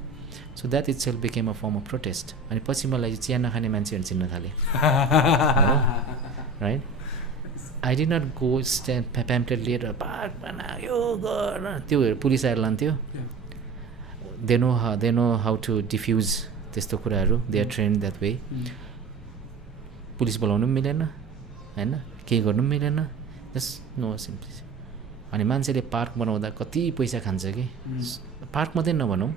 so that itself became a form of protest अनि पछि मलाई चिया नखाने मान्छेहरू चिन्न थालेँ right I did not go stand pamphlet लिएर पार्क बना यो गर त्यो पुलिस आएर लान्थ्यो they know how to defuse त्यस्तो कुराहरू they are trained that way police बोलाउनु पनि मिलेन होइन केही गर्नु पनि मिलेन जस्ट नो सिम्पली अनि मान्छेले पार्क बनाउँदा कति पैसा खान्छ कि पार्क मात्रै नभनौँ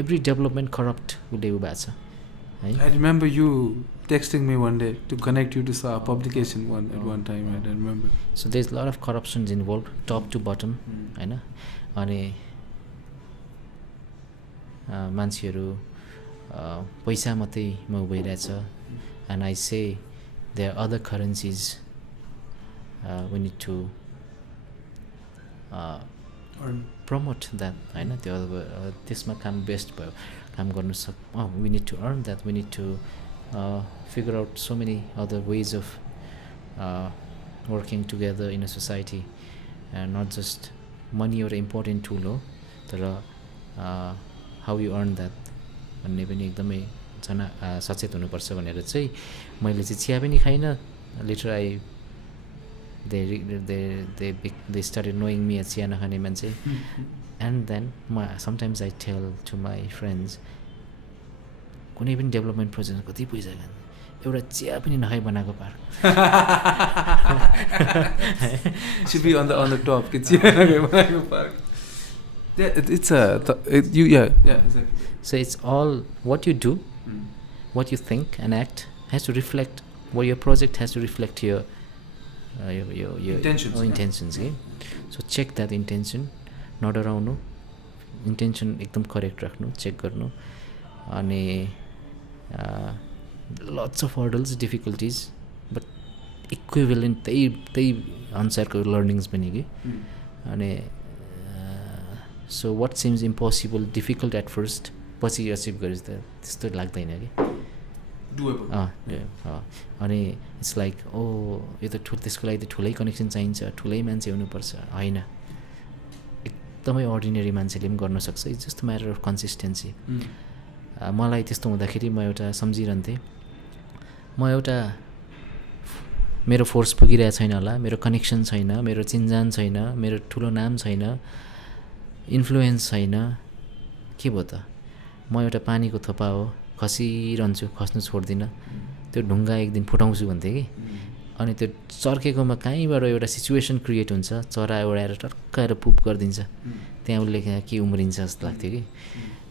एभ्री डेभलपमेन्ट करप्ट उसले उ भएको छ है I remember you texting me one day to connect you to a publication at one time. I remember. So there's a lot of corruptions involved, top to bottom, होइन अनि मान्छेहरू पैसा मात्रै म भइरहेछ and I say there are other currencies we need to promote that होइन त्यो त्यसमा काम बेस्ट भयो काम गर्नु we need to earn that we need to figure out so many other ways of working together in a society not just money एउटा important tool हो तर हाउ यु अर्न द्याट भन्ने पनि एकदमै सचेत हुनुपर्छ भनेर चाहिँ मैले चाहिँ चिया पनि खाइनँ letter they started knowing me as चिया नखाने मान्छे and then sometimes I tell to my friends कुनै पनि डेभलपमेन्ट प्रोजेक्टमा कति पैसा खान्छ एउटा चिया पनि नखाइ बनाएको park should be on the top कि चिया नखाइ बनाएको park it's exactly so it's all what you do what you think and act has to reflect what your project has to reflect your intentions so check that intention नडराउनु intention एकदम correct राख्नु check गर्नु अनि lots of hurdles difficulties but equivalent त्यही अनुसारको learnings पनि कि अनि so what seems impossible difficult at first पछि अचिभ गरेछ त त्यस्तो लाग्दैन कि अनि इट्स लाइक ओ यो त त्यसको लागि त ठुलै कनेक्सन चाहिन्छ ठुलै मान्छे हुनुपर्छ होइन एकदमै अर्डिनेरी मान्छेले पनि गर्न सक्छ it's just matter of consistency मलाई त्यस्तो हुँदाखेरि म एउटा सम्झिरहन्थेँ म एउटा मेरो फोर्स पुगिरहेको छैन होला मेरो कनेक्सन छैन मेरो चिन्जान छैन मेरो ठुलो नाम छैन इन्फ्लुएन्स छैन के भयो त म एउटा पानीको थोपा हो खसिरहन्छु खस्नु छोड्दिनँ त्यो ढुङ्गा एक दिन फुटाउँछु भन्थेँ कि अनि त्यो चर्केकोमा कहीँबाट एउटा सिचुएसन क्रिएट हुन्छ चरा एउटा आएर टर्काएर पुप गरिदिन्छ त्यहाँ उसले के उम्रिन्छ जस्तो लाग्थ्यो कि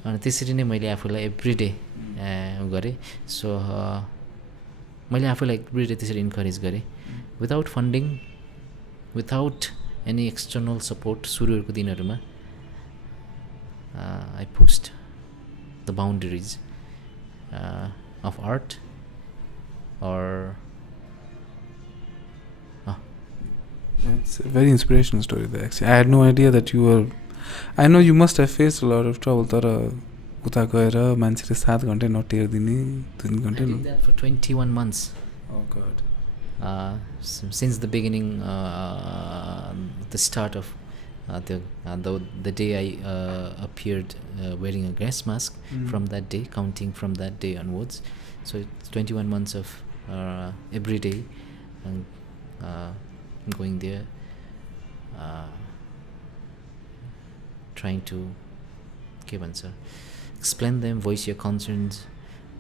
अनि त्यसरी नै मैले आफूलाई एभ्रिडे गरेँ सो मैले आफूलाई एभ्रिडे त्यसरी इन्करेज गरेँ without funding without any external support सुरुको दिनहरूमा I pushed the boundaries of art or It's a very inspirational story there actually. I had no idea that you were I know you must have faced a lot of trouble तर उता गएर मान्छेले 7 घण्टा नटेर्दिने 3 घण्टा I did that for 21 months oh god since the beginning the start of the day I appeared wearing a gas mask from that day counting from that day onwards so it's 21 months of every day going there trying to explain them voice your concerns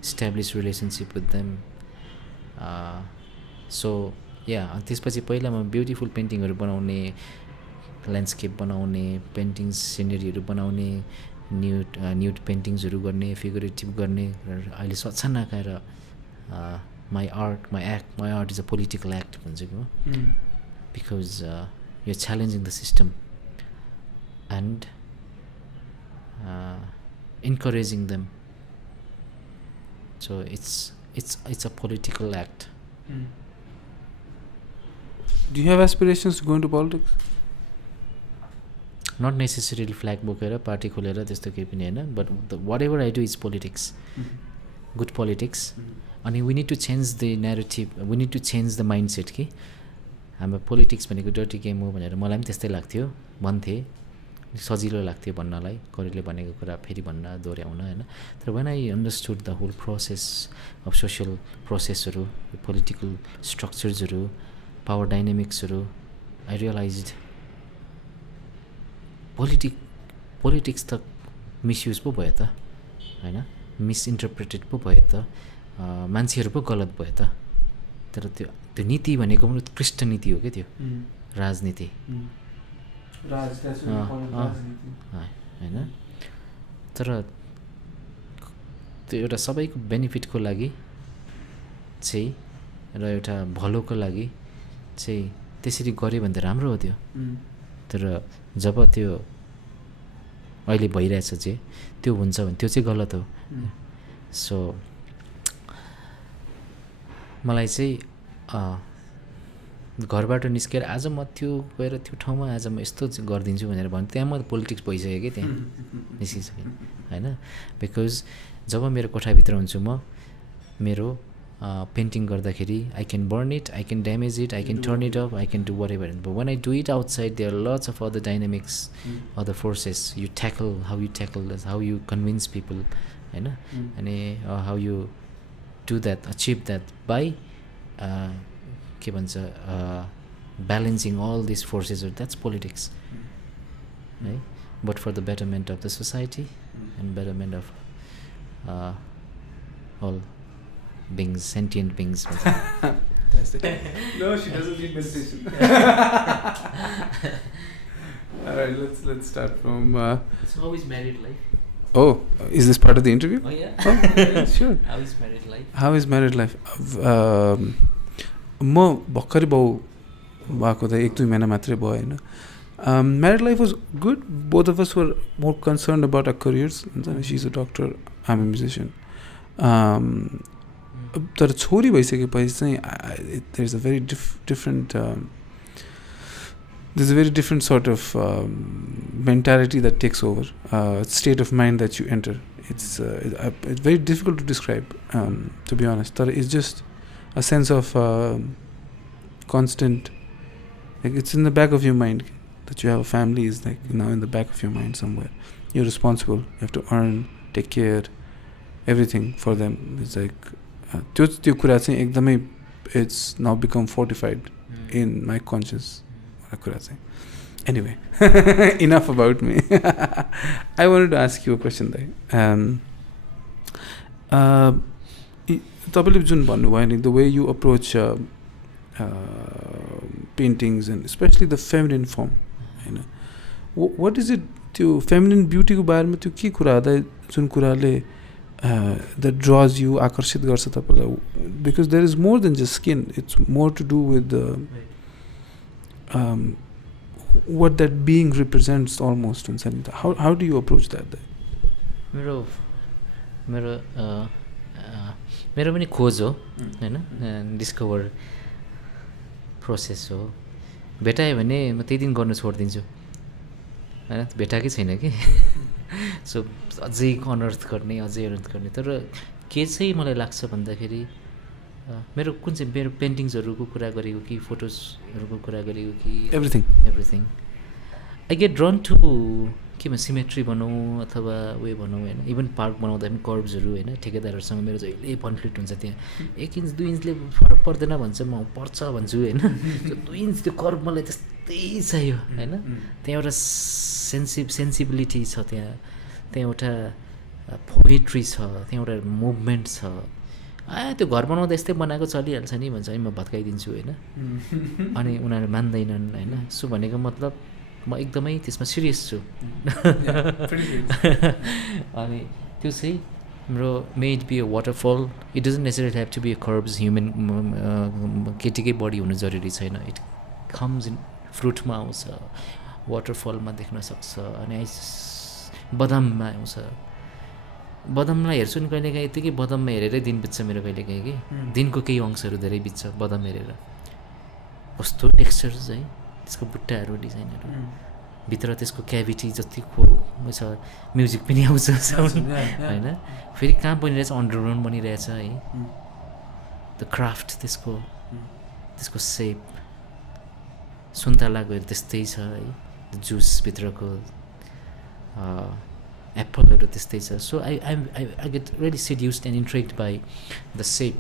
establish relationship with them so yeah त्यसपछि पहिला म beautiful पेन्टिङहरू बनाउने landscape बनाउने पेन्टिङ्स सिनेरीहरू बनाउने nude पेन्टिङ्सहरू गर्ने figurative गर्ने अहिले सच्चानक आएर my art is a political act भन्छ कि म because you challenging the system and encouraging them so it's a political act Do you have aspirations to go into politics? Not necessarily flag बोकेर party खोलेर त्यस्तो केही पनि होइन but whatever I do is politics good politics अनि we need to change the narrative we need to change the mindset कि हाम्रो politics भनेको डर्टी गेम हो भनेर मलाई पनि त्यस्तै लाग्थ्यो भन्थे सजिलो लाग्थ्यो भन्नलाई करिले भनेको कुरा फेरि भन्न दोहोऱ्याउन होइन तर when I understood the whole process of social प्रोसेसहरू पोलिटिकल स्ट्रक्चर्सहरू पावर डाइनामिक्सहरू आई रियलाइज्ड पोलिटिक्स त मिसयुज पो भयो त होइन मिसइन्टरप्रेटेड पो भयो त मान्छेहरू पो गलत भयो त तर त्यो नीति भनेको पनि उत्कृष्ट नीति हो क्या त्यो राजनीति होइन तर त्यो एउटा सबैको बेनिफिटको लागि चाहिँ र एउटा भलोको लागि चाहिँ त्यसरी गऱ्यो भने त राम्रो हो त्यो तर जब त्यो अहिले भइरहेछ चाहिँ त्यो हुन्छ भने त्यो चाहिँ गलत हो सो मलाई चाहिँ घरबाट निस्केर आज म त्यो गएर त्यो ठाउँमा आज म यस्तो गरिदिन्छु भनेर भने त्यहाँ म पोलिटिक्स भइसक्यो कि त्यहाँ निस्किसकेँ होइन. बिकज जब मेरो कोठाभित्र हुन्छु म मेरो पेन्टिङ गर्दाखेरि I can burn it, I can damage it, I can turn it off, I can do whatever. But when I do it outside there are lots of other dynamics, other forces. You tackle how you tackle this, how you convince people होइन. अनि how you do that, achieve that by के भन्छ balancing all this फोर्सेसहरू. That's politics है. But for the betterment of the society and betterment of all beings, sentient beings. No, she doesn't need meditation. All right, let's start from. So how is married life? Oh, is this part of the interview? Oh yeah. Yeah, sure. How is married life? How is married life? म भर्खरै बाउ भएको त 1-2 महिना मात्रै भयो होइन. Married life was good. Both of us were more concerned about our careers. She's a doctor, I'm a musician. तर छोरी भइसकेपछि चाहिँ there's a very different there's a very different sort of mentality that takes over, state of mind that you enter. It's very difficult to describe, to be honest. But it's just a sense of constant, like it's in the back of your mind that you have a family is like now in the back of your mind somewhere. You're responsible. You have to earn, take care, everything for them. It's like त्यो कुरा चाहिँ एकदमै it's now become fortified in my conscious कुरा चाहिँ. Anyway, enough about me. I wanted to ask you a question though. तपाईँले जुन भन्नुभयो नि, the way you approach paintings and especially the feminine form, होइन, what is it, त्यो feminine beauty को बारेमा त्यो के कुरा हो त जुन कुराले that draws you, आकर्षित गर्छ तपाईलाई? Because there is more than just skin. It's more to do with what that being represents almost. How do you approach that? मेरो पनि खोज हो होइन, डिस्कभर प्रोसेस हो. भेटायो भने म त्यही दिन गर्न छोडिदिन्छु होइन, भेटाएकै छैन कि. सो अझै अनर्थ गर्ने. तर के चाहिँ मलाई लाग्छ भन्दाखेरि मेरो कुन चाहिँ मेरो पेन्टिङ्सहरूको कुरा गरेको कि फोटोजहरूको कुरा गरेको कि everything I get drawn to के भन्छ सिमेट्री भनौँ अथवा उयो भनौँ होइन. इभन पार्क बनाउँदा पनि कर्ब्सहरू होइन, ठेकेदारहरूसँग मेरो जहिले कन्फ्लिक्ट हुन्छ. त्यहाँ 1 इन्च 2 इन्चले फरक पर्दैन भन्छ, म पर्छ भन्छु होइन. 2 इन्च त्यो कर्ब मलाई त्यस्तै चाहियो होइन. त्यहाँ एउटा सेन्सिबिलिटी छ, त्यहाँ एउटा पोएट्री छ, त्यहाँ एउटा मुभमेन्ट छ. त्यो घर बनाउँदा यस्तै बनाएको चलिहाल्छ नि भन्छ, अनि म भत्काइदिन्छु होइन. अनि उनीहरू मान्दैनन् होइन. सो भनेको मतलब म एकदमै त्यसमा सिरियस छु. अनि त्यो चाहिँ हाम्रो may it be a waterfall, it doesn't necessary have to be a curves. Human केटीकै बडी हुनु जरुरी छैन. इट कम्स इन फ्रुटमा आउँछ, वाटरफलमा देख्न सक्छ. अनि बदाममा आउँछ. बदामलाई हेर्छु नि कहिलेकाहीँ, यत्तिकै बदाममा हेरेरै दिन बित्छ मेरो कहिलेकाहीँ कि. दिनको केही अंशहरू धेरै बित्छ बदाम हेरेर. कस्तो टेक्स्चर चाहिँ त्यसको बुट्टाहरू, डिजाइनहरू, भित्र त्यसको क्याभिटी जतिको छ, म्युजिक पनि आउँछ साउन्ड होइन. फेरि कहाँ बनिरहेछ, अन्डरग्राउन्ड बनिरहेछ है. द क्राफ्ट, त्यसको सेप, सुन्तलाको त्यस्तै छ है, जुसभित्रको एप्पलहरू त्यस्तै छ. So I get really seduced and intrigued by the shape,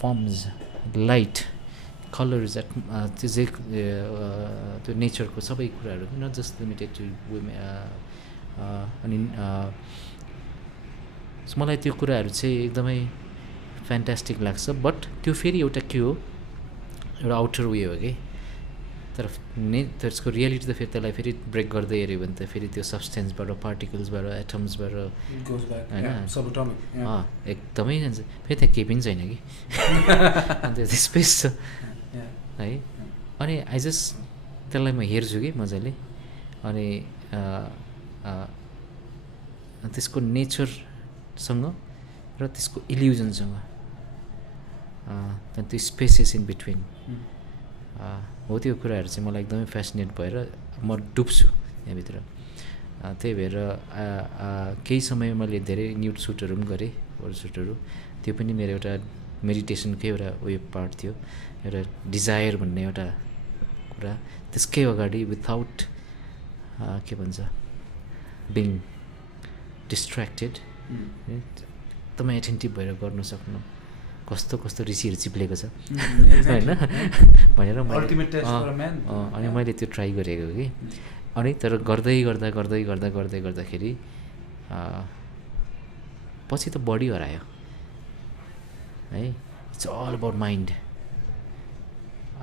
forms, light, colours, त्यो नेचरको सबै कुराहरू, not just limited to women. अनि मलाई त्यो कुराहरू चाहिँ एकदमै फ्यान्टास्टिक लाग्छ. बट त्यो फेरि एउटा के हो, एउटा आउटर वे हो कि. तर त्यसको रियालिटी त फेरि त्यसलाई फेरि ब्रेक गर्दै हेऱ्यो भने त फेरि त्यो सब्सटेन्सबाट, पार्टिकल्सबाट, एटम्सबाट होइन एकदमै जान्छ. फेरि त्यहाँ केही पनि छैन कि. अन्त स्पेस छ है. अनि आई जस्ट त्यसलाई म हेर्छु कि मजाले. अनि त्यसको नेचरसँग र त्यसको इल्युजनसँग, त्यो स्पेसेस इन बिट्विन हो त्यो कुराहरू चाहिँ मलाई एकदमै फेसिनेट भएर म डुब्छु यहाँभित्र त्यही भएर केही समय मैले धेरै न्युड सुटहरू पनि गरेँ फोटो सुटहरू त्यो पनि मेरो एउटा मेडिटेसनकै एउटा उयो पार्ट थियो एउटा डिजायर भन्ने एउटा कुरा त्यसकै अगाडि विथआउट के भन्छ बिङ डिस्ट्र्याक्टेड एकदमै एटेन्टिभ भएर गर्नु सक्नु कस्तो कस्तो ऋषिहरू चिप्लेको छ होइन भनेर अनि मैले त्यो ट्राई गरेको कि अनि तर गर्दाखेरि पछि त बडी हरायो है इट्स अल अबाउट माइन्ड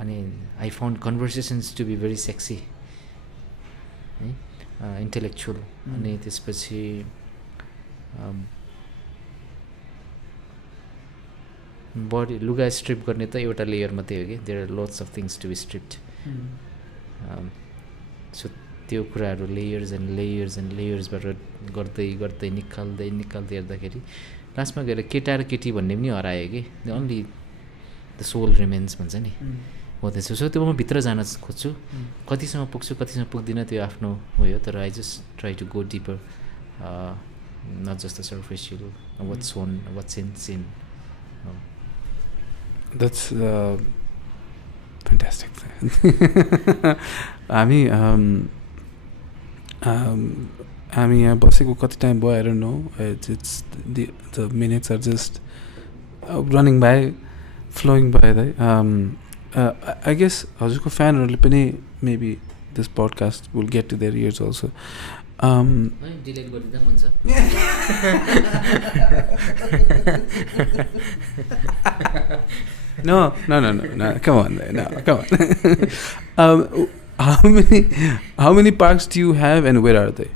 अनि I found conversations to be very sexy है इन्टेलेक्चुअल अनि त्यसपछि बडी लुगा स्ट्रिप गर्ने त एउटा लेयर मात्रै हो कि there are lots of things to be stripped so त्यो कुराहरू लेयर्स एन्ड लेयर्सबाट गर्दै निकाल्दै हेर्दाखेरि लास्टमा गएर केटा र केटी भन्ने पनि हरायो कि ओन्ली द सोल रिमेन्स भन्छ नि हो त्यसो सो त्यो म भित्र जान खोज्छु कतिसम्म पुग्छु कतिसम्म पुग्दिनँ त्यो आफ्नो उयो तर I just try to go deeper not just the superficial what's on what's in seen That's fantastic. हामी यहाँ बसेको कति टाइम भयो I don't know it's the minutes are just running by flowing by है आई गेस हजुरको फ्यानहरूले पनि maybe this podcast will get to their ears also delete गरिदिँदा हुन्छ No, come on. How many parks do you have and where are they?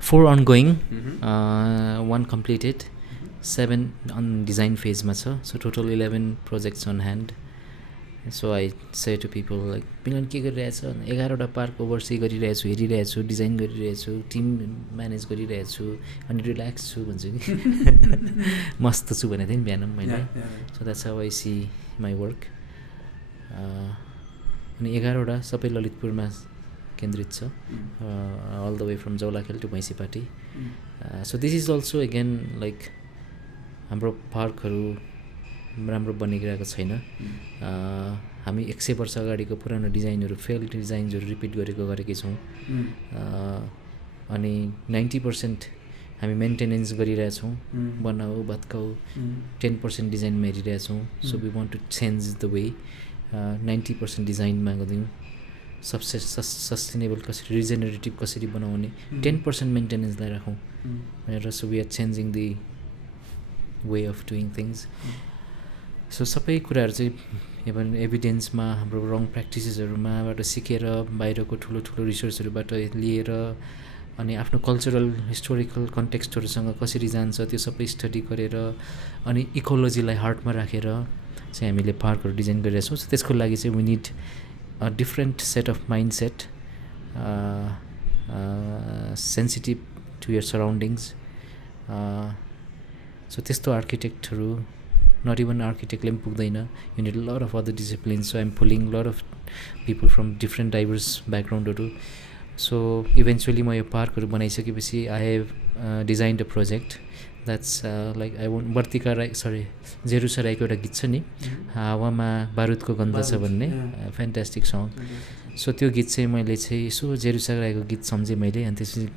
4 ongoing, 1 completed, 7 on design phase ma cha. So total 11 projects on hand. So I say to people like Milan के गरिरहेछ 11 park ओभरसी गरिरहेछु हेरिरहेछु design गरिरहेछु team manage गरिरहेछु अनि relax छु भन्छु कि मस्त छु भनेको थिएँ नि बिहान मैले so that's how I see my work अनि 11 सबै ललितपुरमा केन्द्रित छ all the way from Jawalakhel to Bhaisepati so this is also again like हाम्रो पार्कहरू राम्रो बनिरहेको छैन हामी 100 वर्ष अगाडिको पुरानो डिजाइनहरू फेल डिजाइन्सहरू रिपिट गरेकै छौँ अनि 90% हामी मेन्टेनेन्स गरिरहेछौँ बनाऊ भत्काउ 10% डिजाइनमा हेरिरहेछौँ so we want to change the way 90% डिजाइनमा गरिदिउँ सस्टेनेबल कसरी रिजेनेरेटिभ कसरी बनाउने 10% मेन्टेनेन्सलाई राखौँ भनेर so we are changing the way of doing things so सबै कुराहरू चाहिँ इभन एभिडेन्समा हाम्रो रङ प्र्याक्टिसेसहरूमाबाट सिकेर बाहिरको ठुलो रिसर्चहरूबाट लिएर अनि आफ्नो कल्चरल हिस्टोरिकल कन्टेक्स्टहरूसँग कसरी जान्छ त्यो सबै स्टडी गरेर अनि इकोलोजीलाई हार्टमा राखेर चाहिँ हामीले पार्कहरू डिजाइन गरिरहेछौँ सो त्यसको लागि चाहिँ we need a different set of mind set sensitive to your surroundings so त्यस्तो आर्किटेक्टहरू not even architectले पनि पुग्दैन you need a lot of other disciplines so I'm pulling a lot of people from different diverse backgroundहरू so eventually म यो पार्कहरू बनाइसकेपछि I have designed a project that's like I want वर्तिका राई जेरुसा राईको एउटा गीत छ नि हावामा बारुदको गन्ध छ भन्ने फ्यान्टास्टिक सङ सो त्यो गीत चाहिँ मैले चाहिँ यसो जेरुसा राईको गीत सम्झेँ मैले अनि त्यसपछि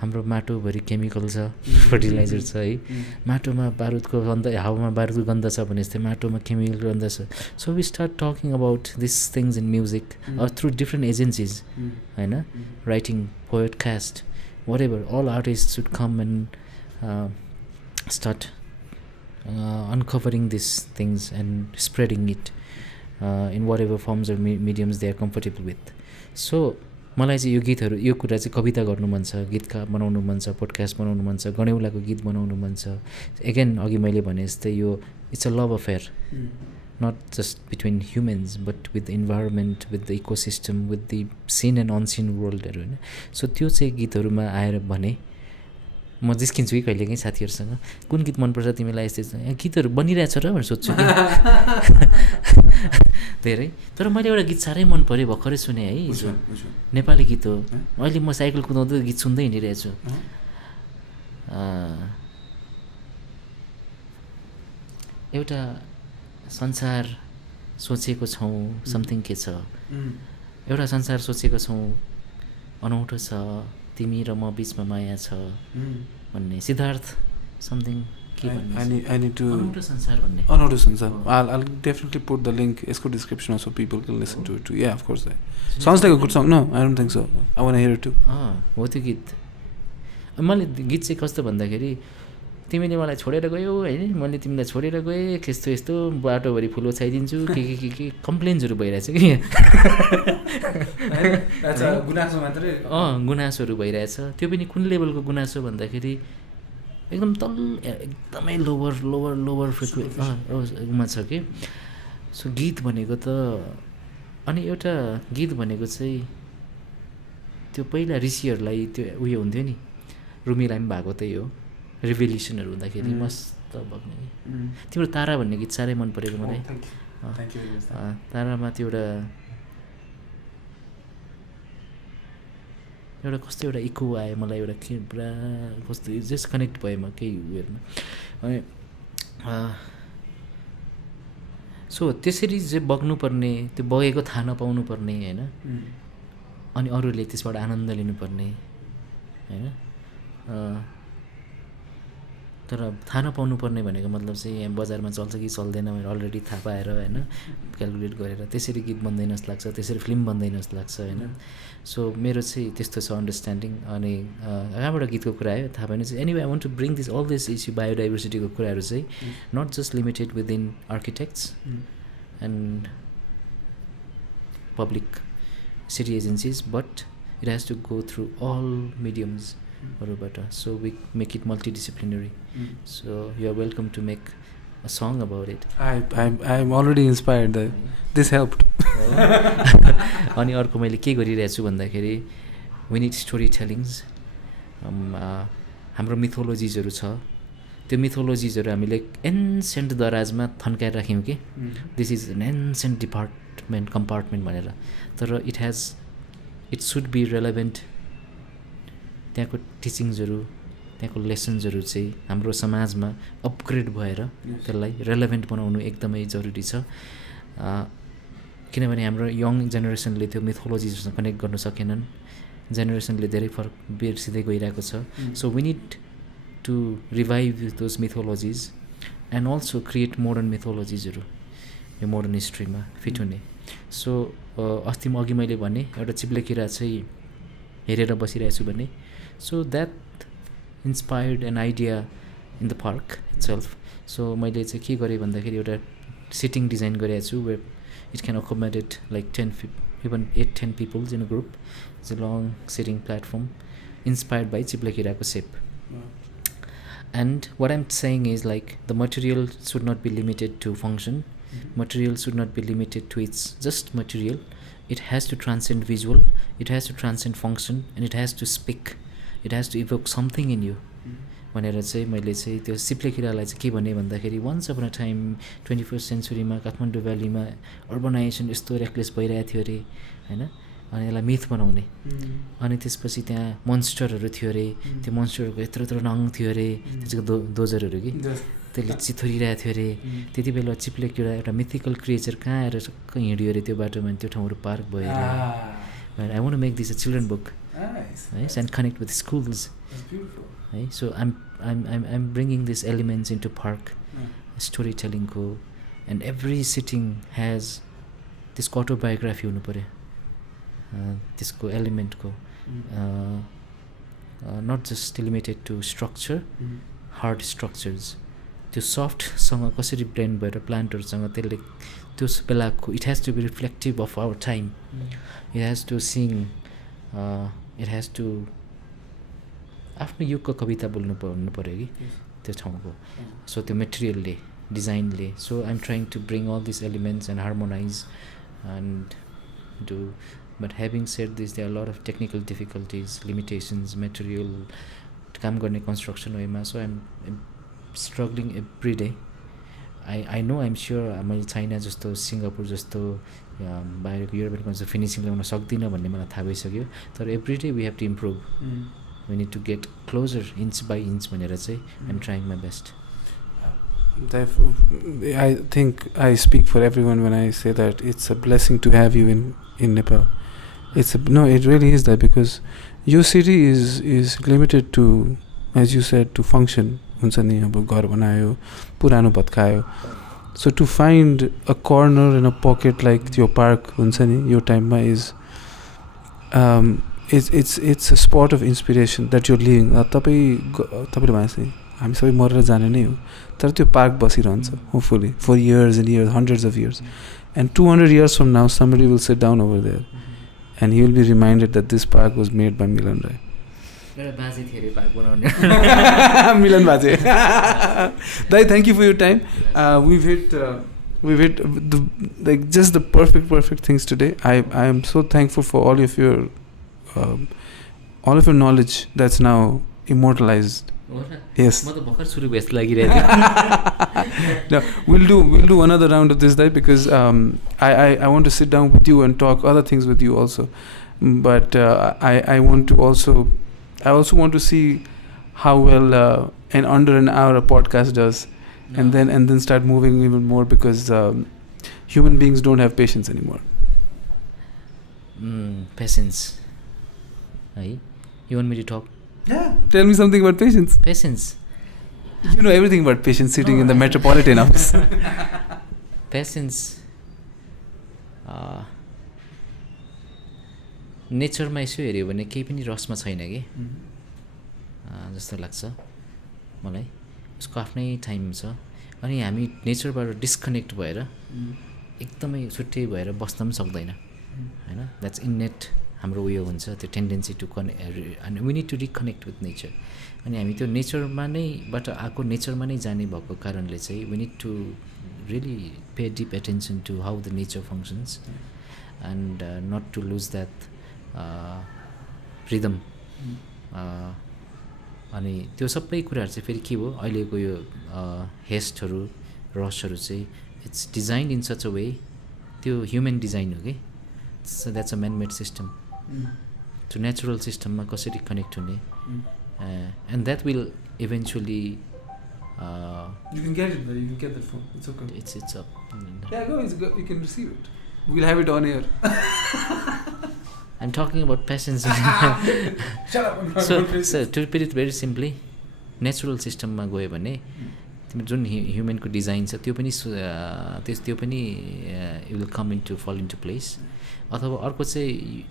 हाम्रो माटोभरि केमिकल छ फर्टिलाइजर छ है माटोमा बारुदको गन्ध हावामा बारुदको गन्ध छ भने जस्तै माटोमा केमिकल गन्ध छ so we start talking about this things in music through different agencies होइन writing podcast whatever all artist should come and start uncovering these things and spreading it in whatever forms or mediums they are comfortable with so मलाई चाहिँ यो गीतहरू यो कुरा चाहिँ कविता गर्नु मन छ गीतका बनाउनु मन छ पोडकास्ट बनाउनु मन छ गणेउलाको गीत बनाउनु मन छ एगेन अघि मैले भने जस्तै यो it's a love affair not just between humans but with the environment with the ecosystem with the seen and unseen वर्ल्डहरू होइन सो त्यो चाहिँ गीतहरूमा आएर भने म जिस्किन्छु कि कहिलेकाहीँ साथीहरूसँग कुन गीत मनपर्छ तिमीलाई यस्तो गीतहरू बनिरहेछ र भनेर सोध्छु कि धेरै। तर मैले एउटा गीत साह्रै मन पऱ्यो भर्खरै सुने है हिजो, नेपाली गीत हो। अहिले म साइकल कुदाउँदै गीत सुन्दै हिँडिरहेछु। एउटा संसार सोचेको छौँ समथिङ के छ, एउटा संसार सोचेको छौँ अनौठो छ, तिमी र म बिचमा माया छ भन्ने सिद्धार्थ समथिङ के भन्ने अनौठो संसार भन्ने। Another संसार. I'll definitely put the link यसको description so people can listen to it too. Yeah, of course. Sounds like a good song. No, I don't think so. I want to hear it too. हो त्यो गीत। मैले गीत चाहिँ कस्तो भन्दाखेरि तिमीले मलाई छोडेर गयो होइन, मैले तिमीलाई छोडेर गएँ, यस्तो यस्तो बाटोभरि फुल ओछ्याइदिन्छु के कम्प्लेन्सहरू भइरहेछ कि गुनासोहरू भइरहेछ। त्यो पनि कुन लेभलको गुनासो भन्दाखेरि एकदम एकदमै लोवर फ्रिक्वेन्सीमा छ कि। सो गीत भनेको त अनि एउटा गीत भनेको चाहिँ त्यो पहिला ऋषिहरूलाई त्यो उयो हुन्थ्यो नि, रुमीलाई पनि भएको त्यही हो, रिभोल्युसनहरू हुँदाखेरि मस्त बग्ने। तिम्रो तारा भन्ने गीत साह्रै मन परेको मलाई। तारामा त्यो एउटा कस्तो एउटा इको आयो मलाई, एउटा के पुरा कस्तो जस्ट कनेक्ट भयो म केही उयोहरूमा। अनि सो त्यसरी चाहिँ बग्नुपर्ने, त्यो बगेको थाहा नपाउनु पर्ने होइन, अनि अरूले त्यसबाट आनन्द लिनुपर्ने होइन। तर थाहा नपाउनु पर्ने भनेको मतलब चाहिँ यहाँ बजारमा चल्छ कि चल्दैन भनेर अलरेडी थाहा पाएर होइन, क्यालकुलेट गरेर त्यसरी गीत बन्दैन जस्तो लाग्छ, त्यसरी फिल्म बन्दैन जस्तो लाग्छ होइन। सो मेरो चाहिँ त्यस्तो छ अन्डरस्ट्यान्डिङ। अनि कहाँबाट गीतको कुरा आयो थाहा भएन चाहिँ। Anyway I want to bring this all this issue बायोडाइभर्सिटीको कुराहरू चाहिँ not just limited within architects and public city agencies, but it has to go through all मिडियम्सहरूबाट। So we make it multidisciplinary. So you are welcome to make a song about it. I'm already inspired. This helped. अनि अर्को मैले के गरिरहेको छु भन्दाखेरि we need story tellings. हाम्रो मिथोलोजिजहरू छ, त्यो मिथोलोजिजहरू हामीले एन्सेन्ट दराजमा थन्काएर राख्यौँ कि this is an ancient compartment भनेर। तर इट सुड बी रेलेभेन्ट। त्यहाँको टिचिङ्सहरू, त्यहाँको लेसन्सहरू चाहिँ हाम्रो समाजमा अपग्रेड भएर त्यसलाई रेलेभेन्ट बनाउनु एकदमै जरुरी छ। किनभने हाम्रो यङ जेनेरेसनले त्यो मिथोलोजिजसँग कनेक्ट गर्न सकेनन्, जेनेरेसनले धेरै फरक बिर्सिँदै गइरहेको छ। So we need to revive those mythologies and also create modern मिथोलोजिजहरू यो मोडर्न हिस्ट्रीमा फिट हुने। सो अस्ति अघि मैले भने एउटा चिप्ले किरा चाहिँ हेरेर बसिरहेको छु भने, so that inspired an idea in the park itself. So मैले चाहिँ के गरेँ भन्दाखेरि एउटा सिटिङ डिजाइन गरेको छु where it can accommodate like even 8-10 people in a group. It's a long sitting platform inspired by चिप्लेकिराको shape. And what I'm saying is like the material should not be limited to function. Material should not be limited to its just material. It has to transcend visual, it has to transcend function, and it has to speak. It has to evoke something in you. भनेर चाहिँ मैले चाहिँ त्यो चिप्लेकिरालाई चाहिँ के भने भन्दाखेरि once upon a time 21st सेन्चुरीमा काठमाडौँ भ्यालीमा अर्बनाइजेसन यस्तो रेक्लेस भइरहेको थियो अरे होइन, अनि यसलाई मिथ बनाउने। अनि त्यसपछि त्यहाँ मोन्स्टरहरू थियो अरे, त्यो मोन्स्टरहरूको यत्रो यत्रो नङ थियो अरे, त्यसको दोजरहरू कि त्यसले चिथोरिरहेको थियो अरे। त्यति बेला चिप्लेकिरा एउटा मिथिकल क्रिएचर कहाँ आएर टक्क हिँड्यो अरे त्यो बाटोमा, त्यो ठाउँहरू पार्क भयो अरे। I want to make this a children book. Nice. And connect with schools. That's beautiful. Right? So I'm bringing these elements into park, storytelling ko, and every sitting has this autobiography हुनु पर्यो, त्यसको element को, not just limited to structure, hard structures. त्यो soft सँग कसरी blend भएर plantहरूसँग त्यसले त्यो बेलाको it has to be reflective of our time. It has to sing. It has to आफ्नो युगको कविता बोल्नु पऱ्यो कि त्यो ठाउँको. सो त्यो मेटेरियलले, डिजाइनले. So I am trying to bring all this elements and harmonise and do. But having said this there are lot of technical difficulties, limitations, material काम गर्ने कन्स्ट्रक्सन वेमा so I'm struggling every day I know I'm sure मैले China जस्तो Singapore जस्तो बाहिरको European country finishing ल्याउन सक्दिनँ भन्ने मलाई थाहा भइसक्यो तर every day we have to improve we need to get closer inch by inch भनेर चाहिँ I am trying my best I think I speak for everyone when I say that it's a blessing to have you in Nepal. No, it really is that, because your city is limited to, as you said, to function. हुन्छ नि अब घर बनायो पुरानो भत्कायो so to find a corner and a pocket like your park हुन्छ नि your टाइममा is it's a spot of inspiration that you're living. तपाईँले भनेपछि हामी सबै मरेर जाने नै हो तर त्यो park बसिरहन्छ hopefully for years and years, hundreds of years, and 200 years from now somebody will sit down over there and he will be reminded that this park was made by Milan Rai. Milan Baje. Dai, thank you for your time. We've hit just the perfect things today. I am so thankful for all of your knowledge that's now immortalized. Yes. No, we'll do another round of this day because I want to sit down with you and talk other things with you also. But I also want to see how well under an hour a podcast does, and then start moving even more because human beings don't have patience anymore. Patience. You want me to talk? Yeah. Tell me something about patience. Patience. You know everything about patience sitting in the metropolitan office. Patience. नेचरमा यसो हेऱ्यो भने केही पनि रसमा छैन कि जस्तो लाग्छ मलाई उसको आफ्नै टाइम छ अनि हामी नेचरबाट डिस्कनेक्ट भएर एकदमै छुट्टै भएर बस्न पनि सक्दैन हैन द्याट्स इननेट हाम्रो उयो हुन्छ त्यो टेन्डेन्सी टु अनि we need to reconnect with nature अनि हामी त्यो नेचरमा नै बाट आएको नेचरमा नै जाने भएको कारणले चाहिँ we need to really pay deep attention to how the nature functions and not to lose that rhythm अनि त्यो सबै कुराहरू चाहिँ फेरि के हो अहिलेको यो हेस्टहरू रसहरू चाहिँ it's designed in such a way त्यो ह्युमन डिजाइन हो कि so that's a man made system to natural सिस्टममा कसरी कनेक्ट हुने and that will eventually You can get it, but you can get that phone. It's okay. It's up. Yeah, go. You can receive it. We'll have it on air. I'm talking about patience. Shut up. So to put it very simply, natural system मा गयो भने तिम्रो जुन human को design छ त्यो पनि it will come into fall into place. अथवा अर्को चाहिँ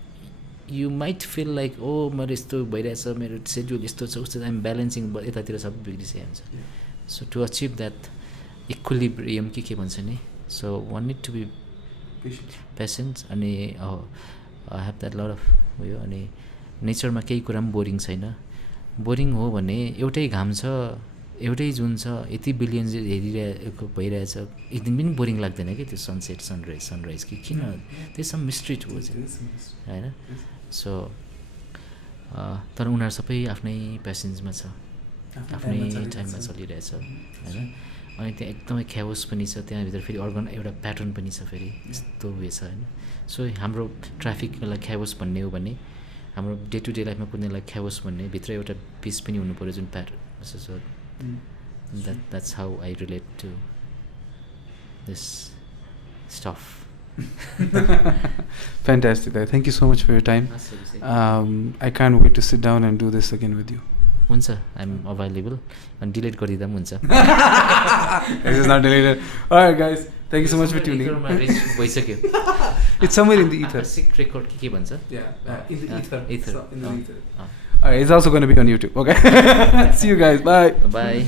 you might feel like oh मेरो यस्तो भइरहेछ मेरो शेड्युल यस्तो छ उस्तो I'm balancing यतातिर सबै बिग्रिसकेको हुन्छ. So to achieve that equilibrium के भन्छ नि so one need to be patient अनि I have that lot of उयो अनि नेचरमा केही कुरा पनि बोरिङ छैन. बोरिङ हो भने एउटै घाम छ एउटै जुन छ यति बिलियन्स हेरिरहेको भइरहेछ एक दिन पनि बोरिङ लाग्दैन कि त्यो सनसेट सनराइज कि किन त्यो सम मिस्ट्री टु हैन. सो तर उनीहरू सबै आफ्नै पेसेन्समा छ आफ्नै टाइममा चलिरहेछ हैन. अनि त्यहाँ एकदमै ख्याओस पनि छ त्यहाँभित्र फेरि एउटा प्याटर्न पनि छ फेरि यस्तो उयो छ हैन. सो हाम्रो ट्राफिकलाई ख्याओस भन्ने हो भने हाम्रो डे टु डे लाइफमा कुद्नेलाई ख्याओस भन्ने भित्र एउटा पिस पनि हुनु पर्यो जुन pattern. So that's how I relate to this stuff. Fantastic. Thank you so much for your time. I can't wait to sit down and do this again with you. हुन्छ I'm available and delete गरिदिँदा पनि हुन्छ. This is not deleted. Alright guys, thank you so much for tuning in. भइसक्यो. It's somewhere in the ether. Sick record के भन्छ? Yeah, in the ether. Ether. In the ether. Alright, it's also going to be on YouTube. Okay. See you guys. Bye. Bye.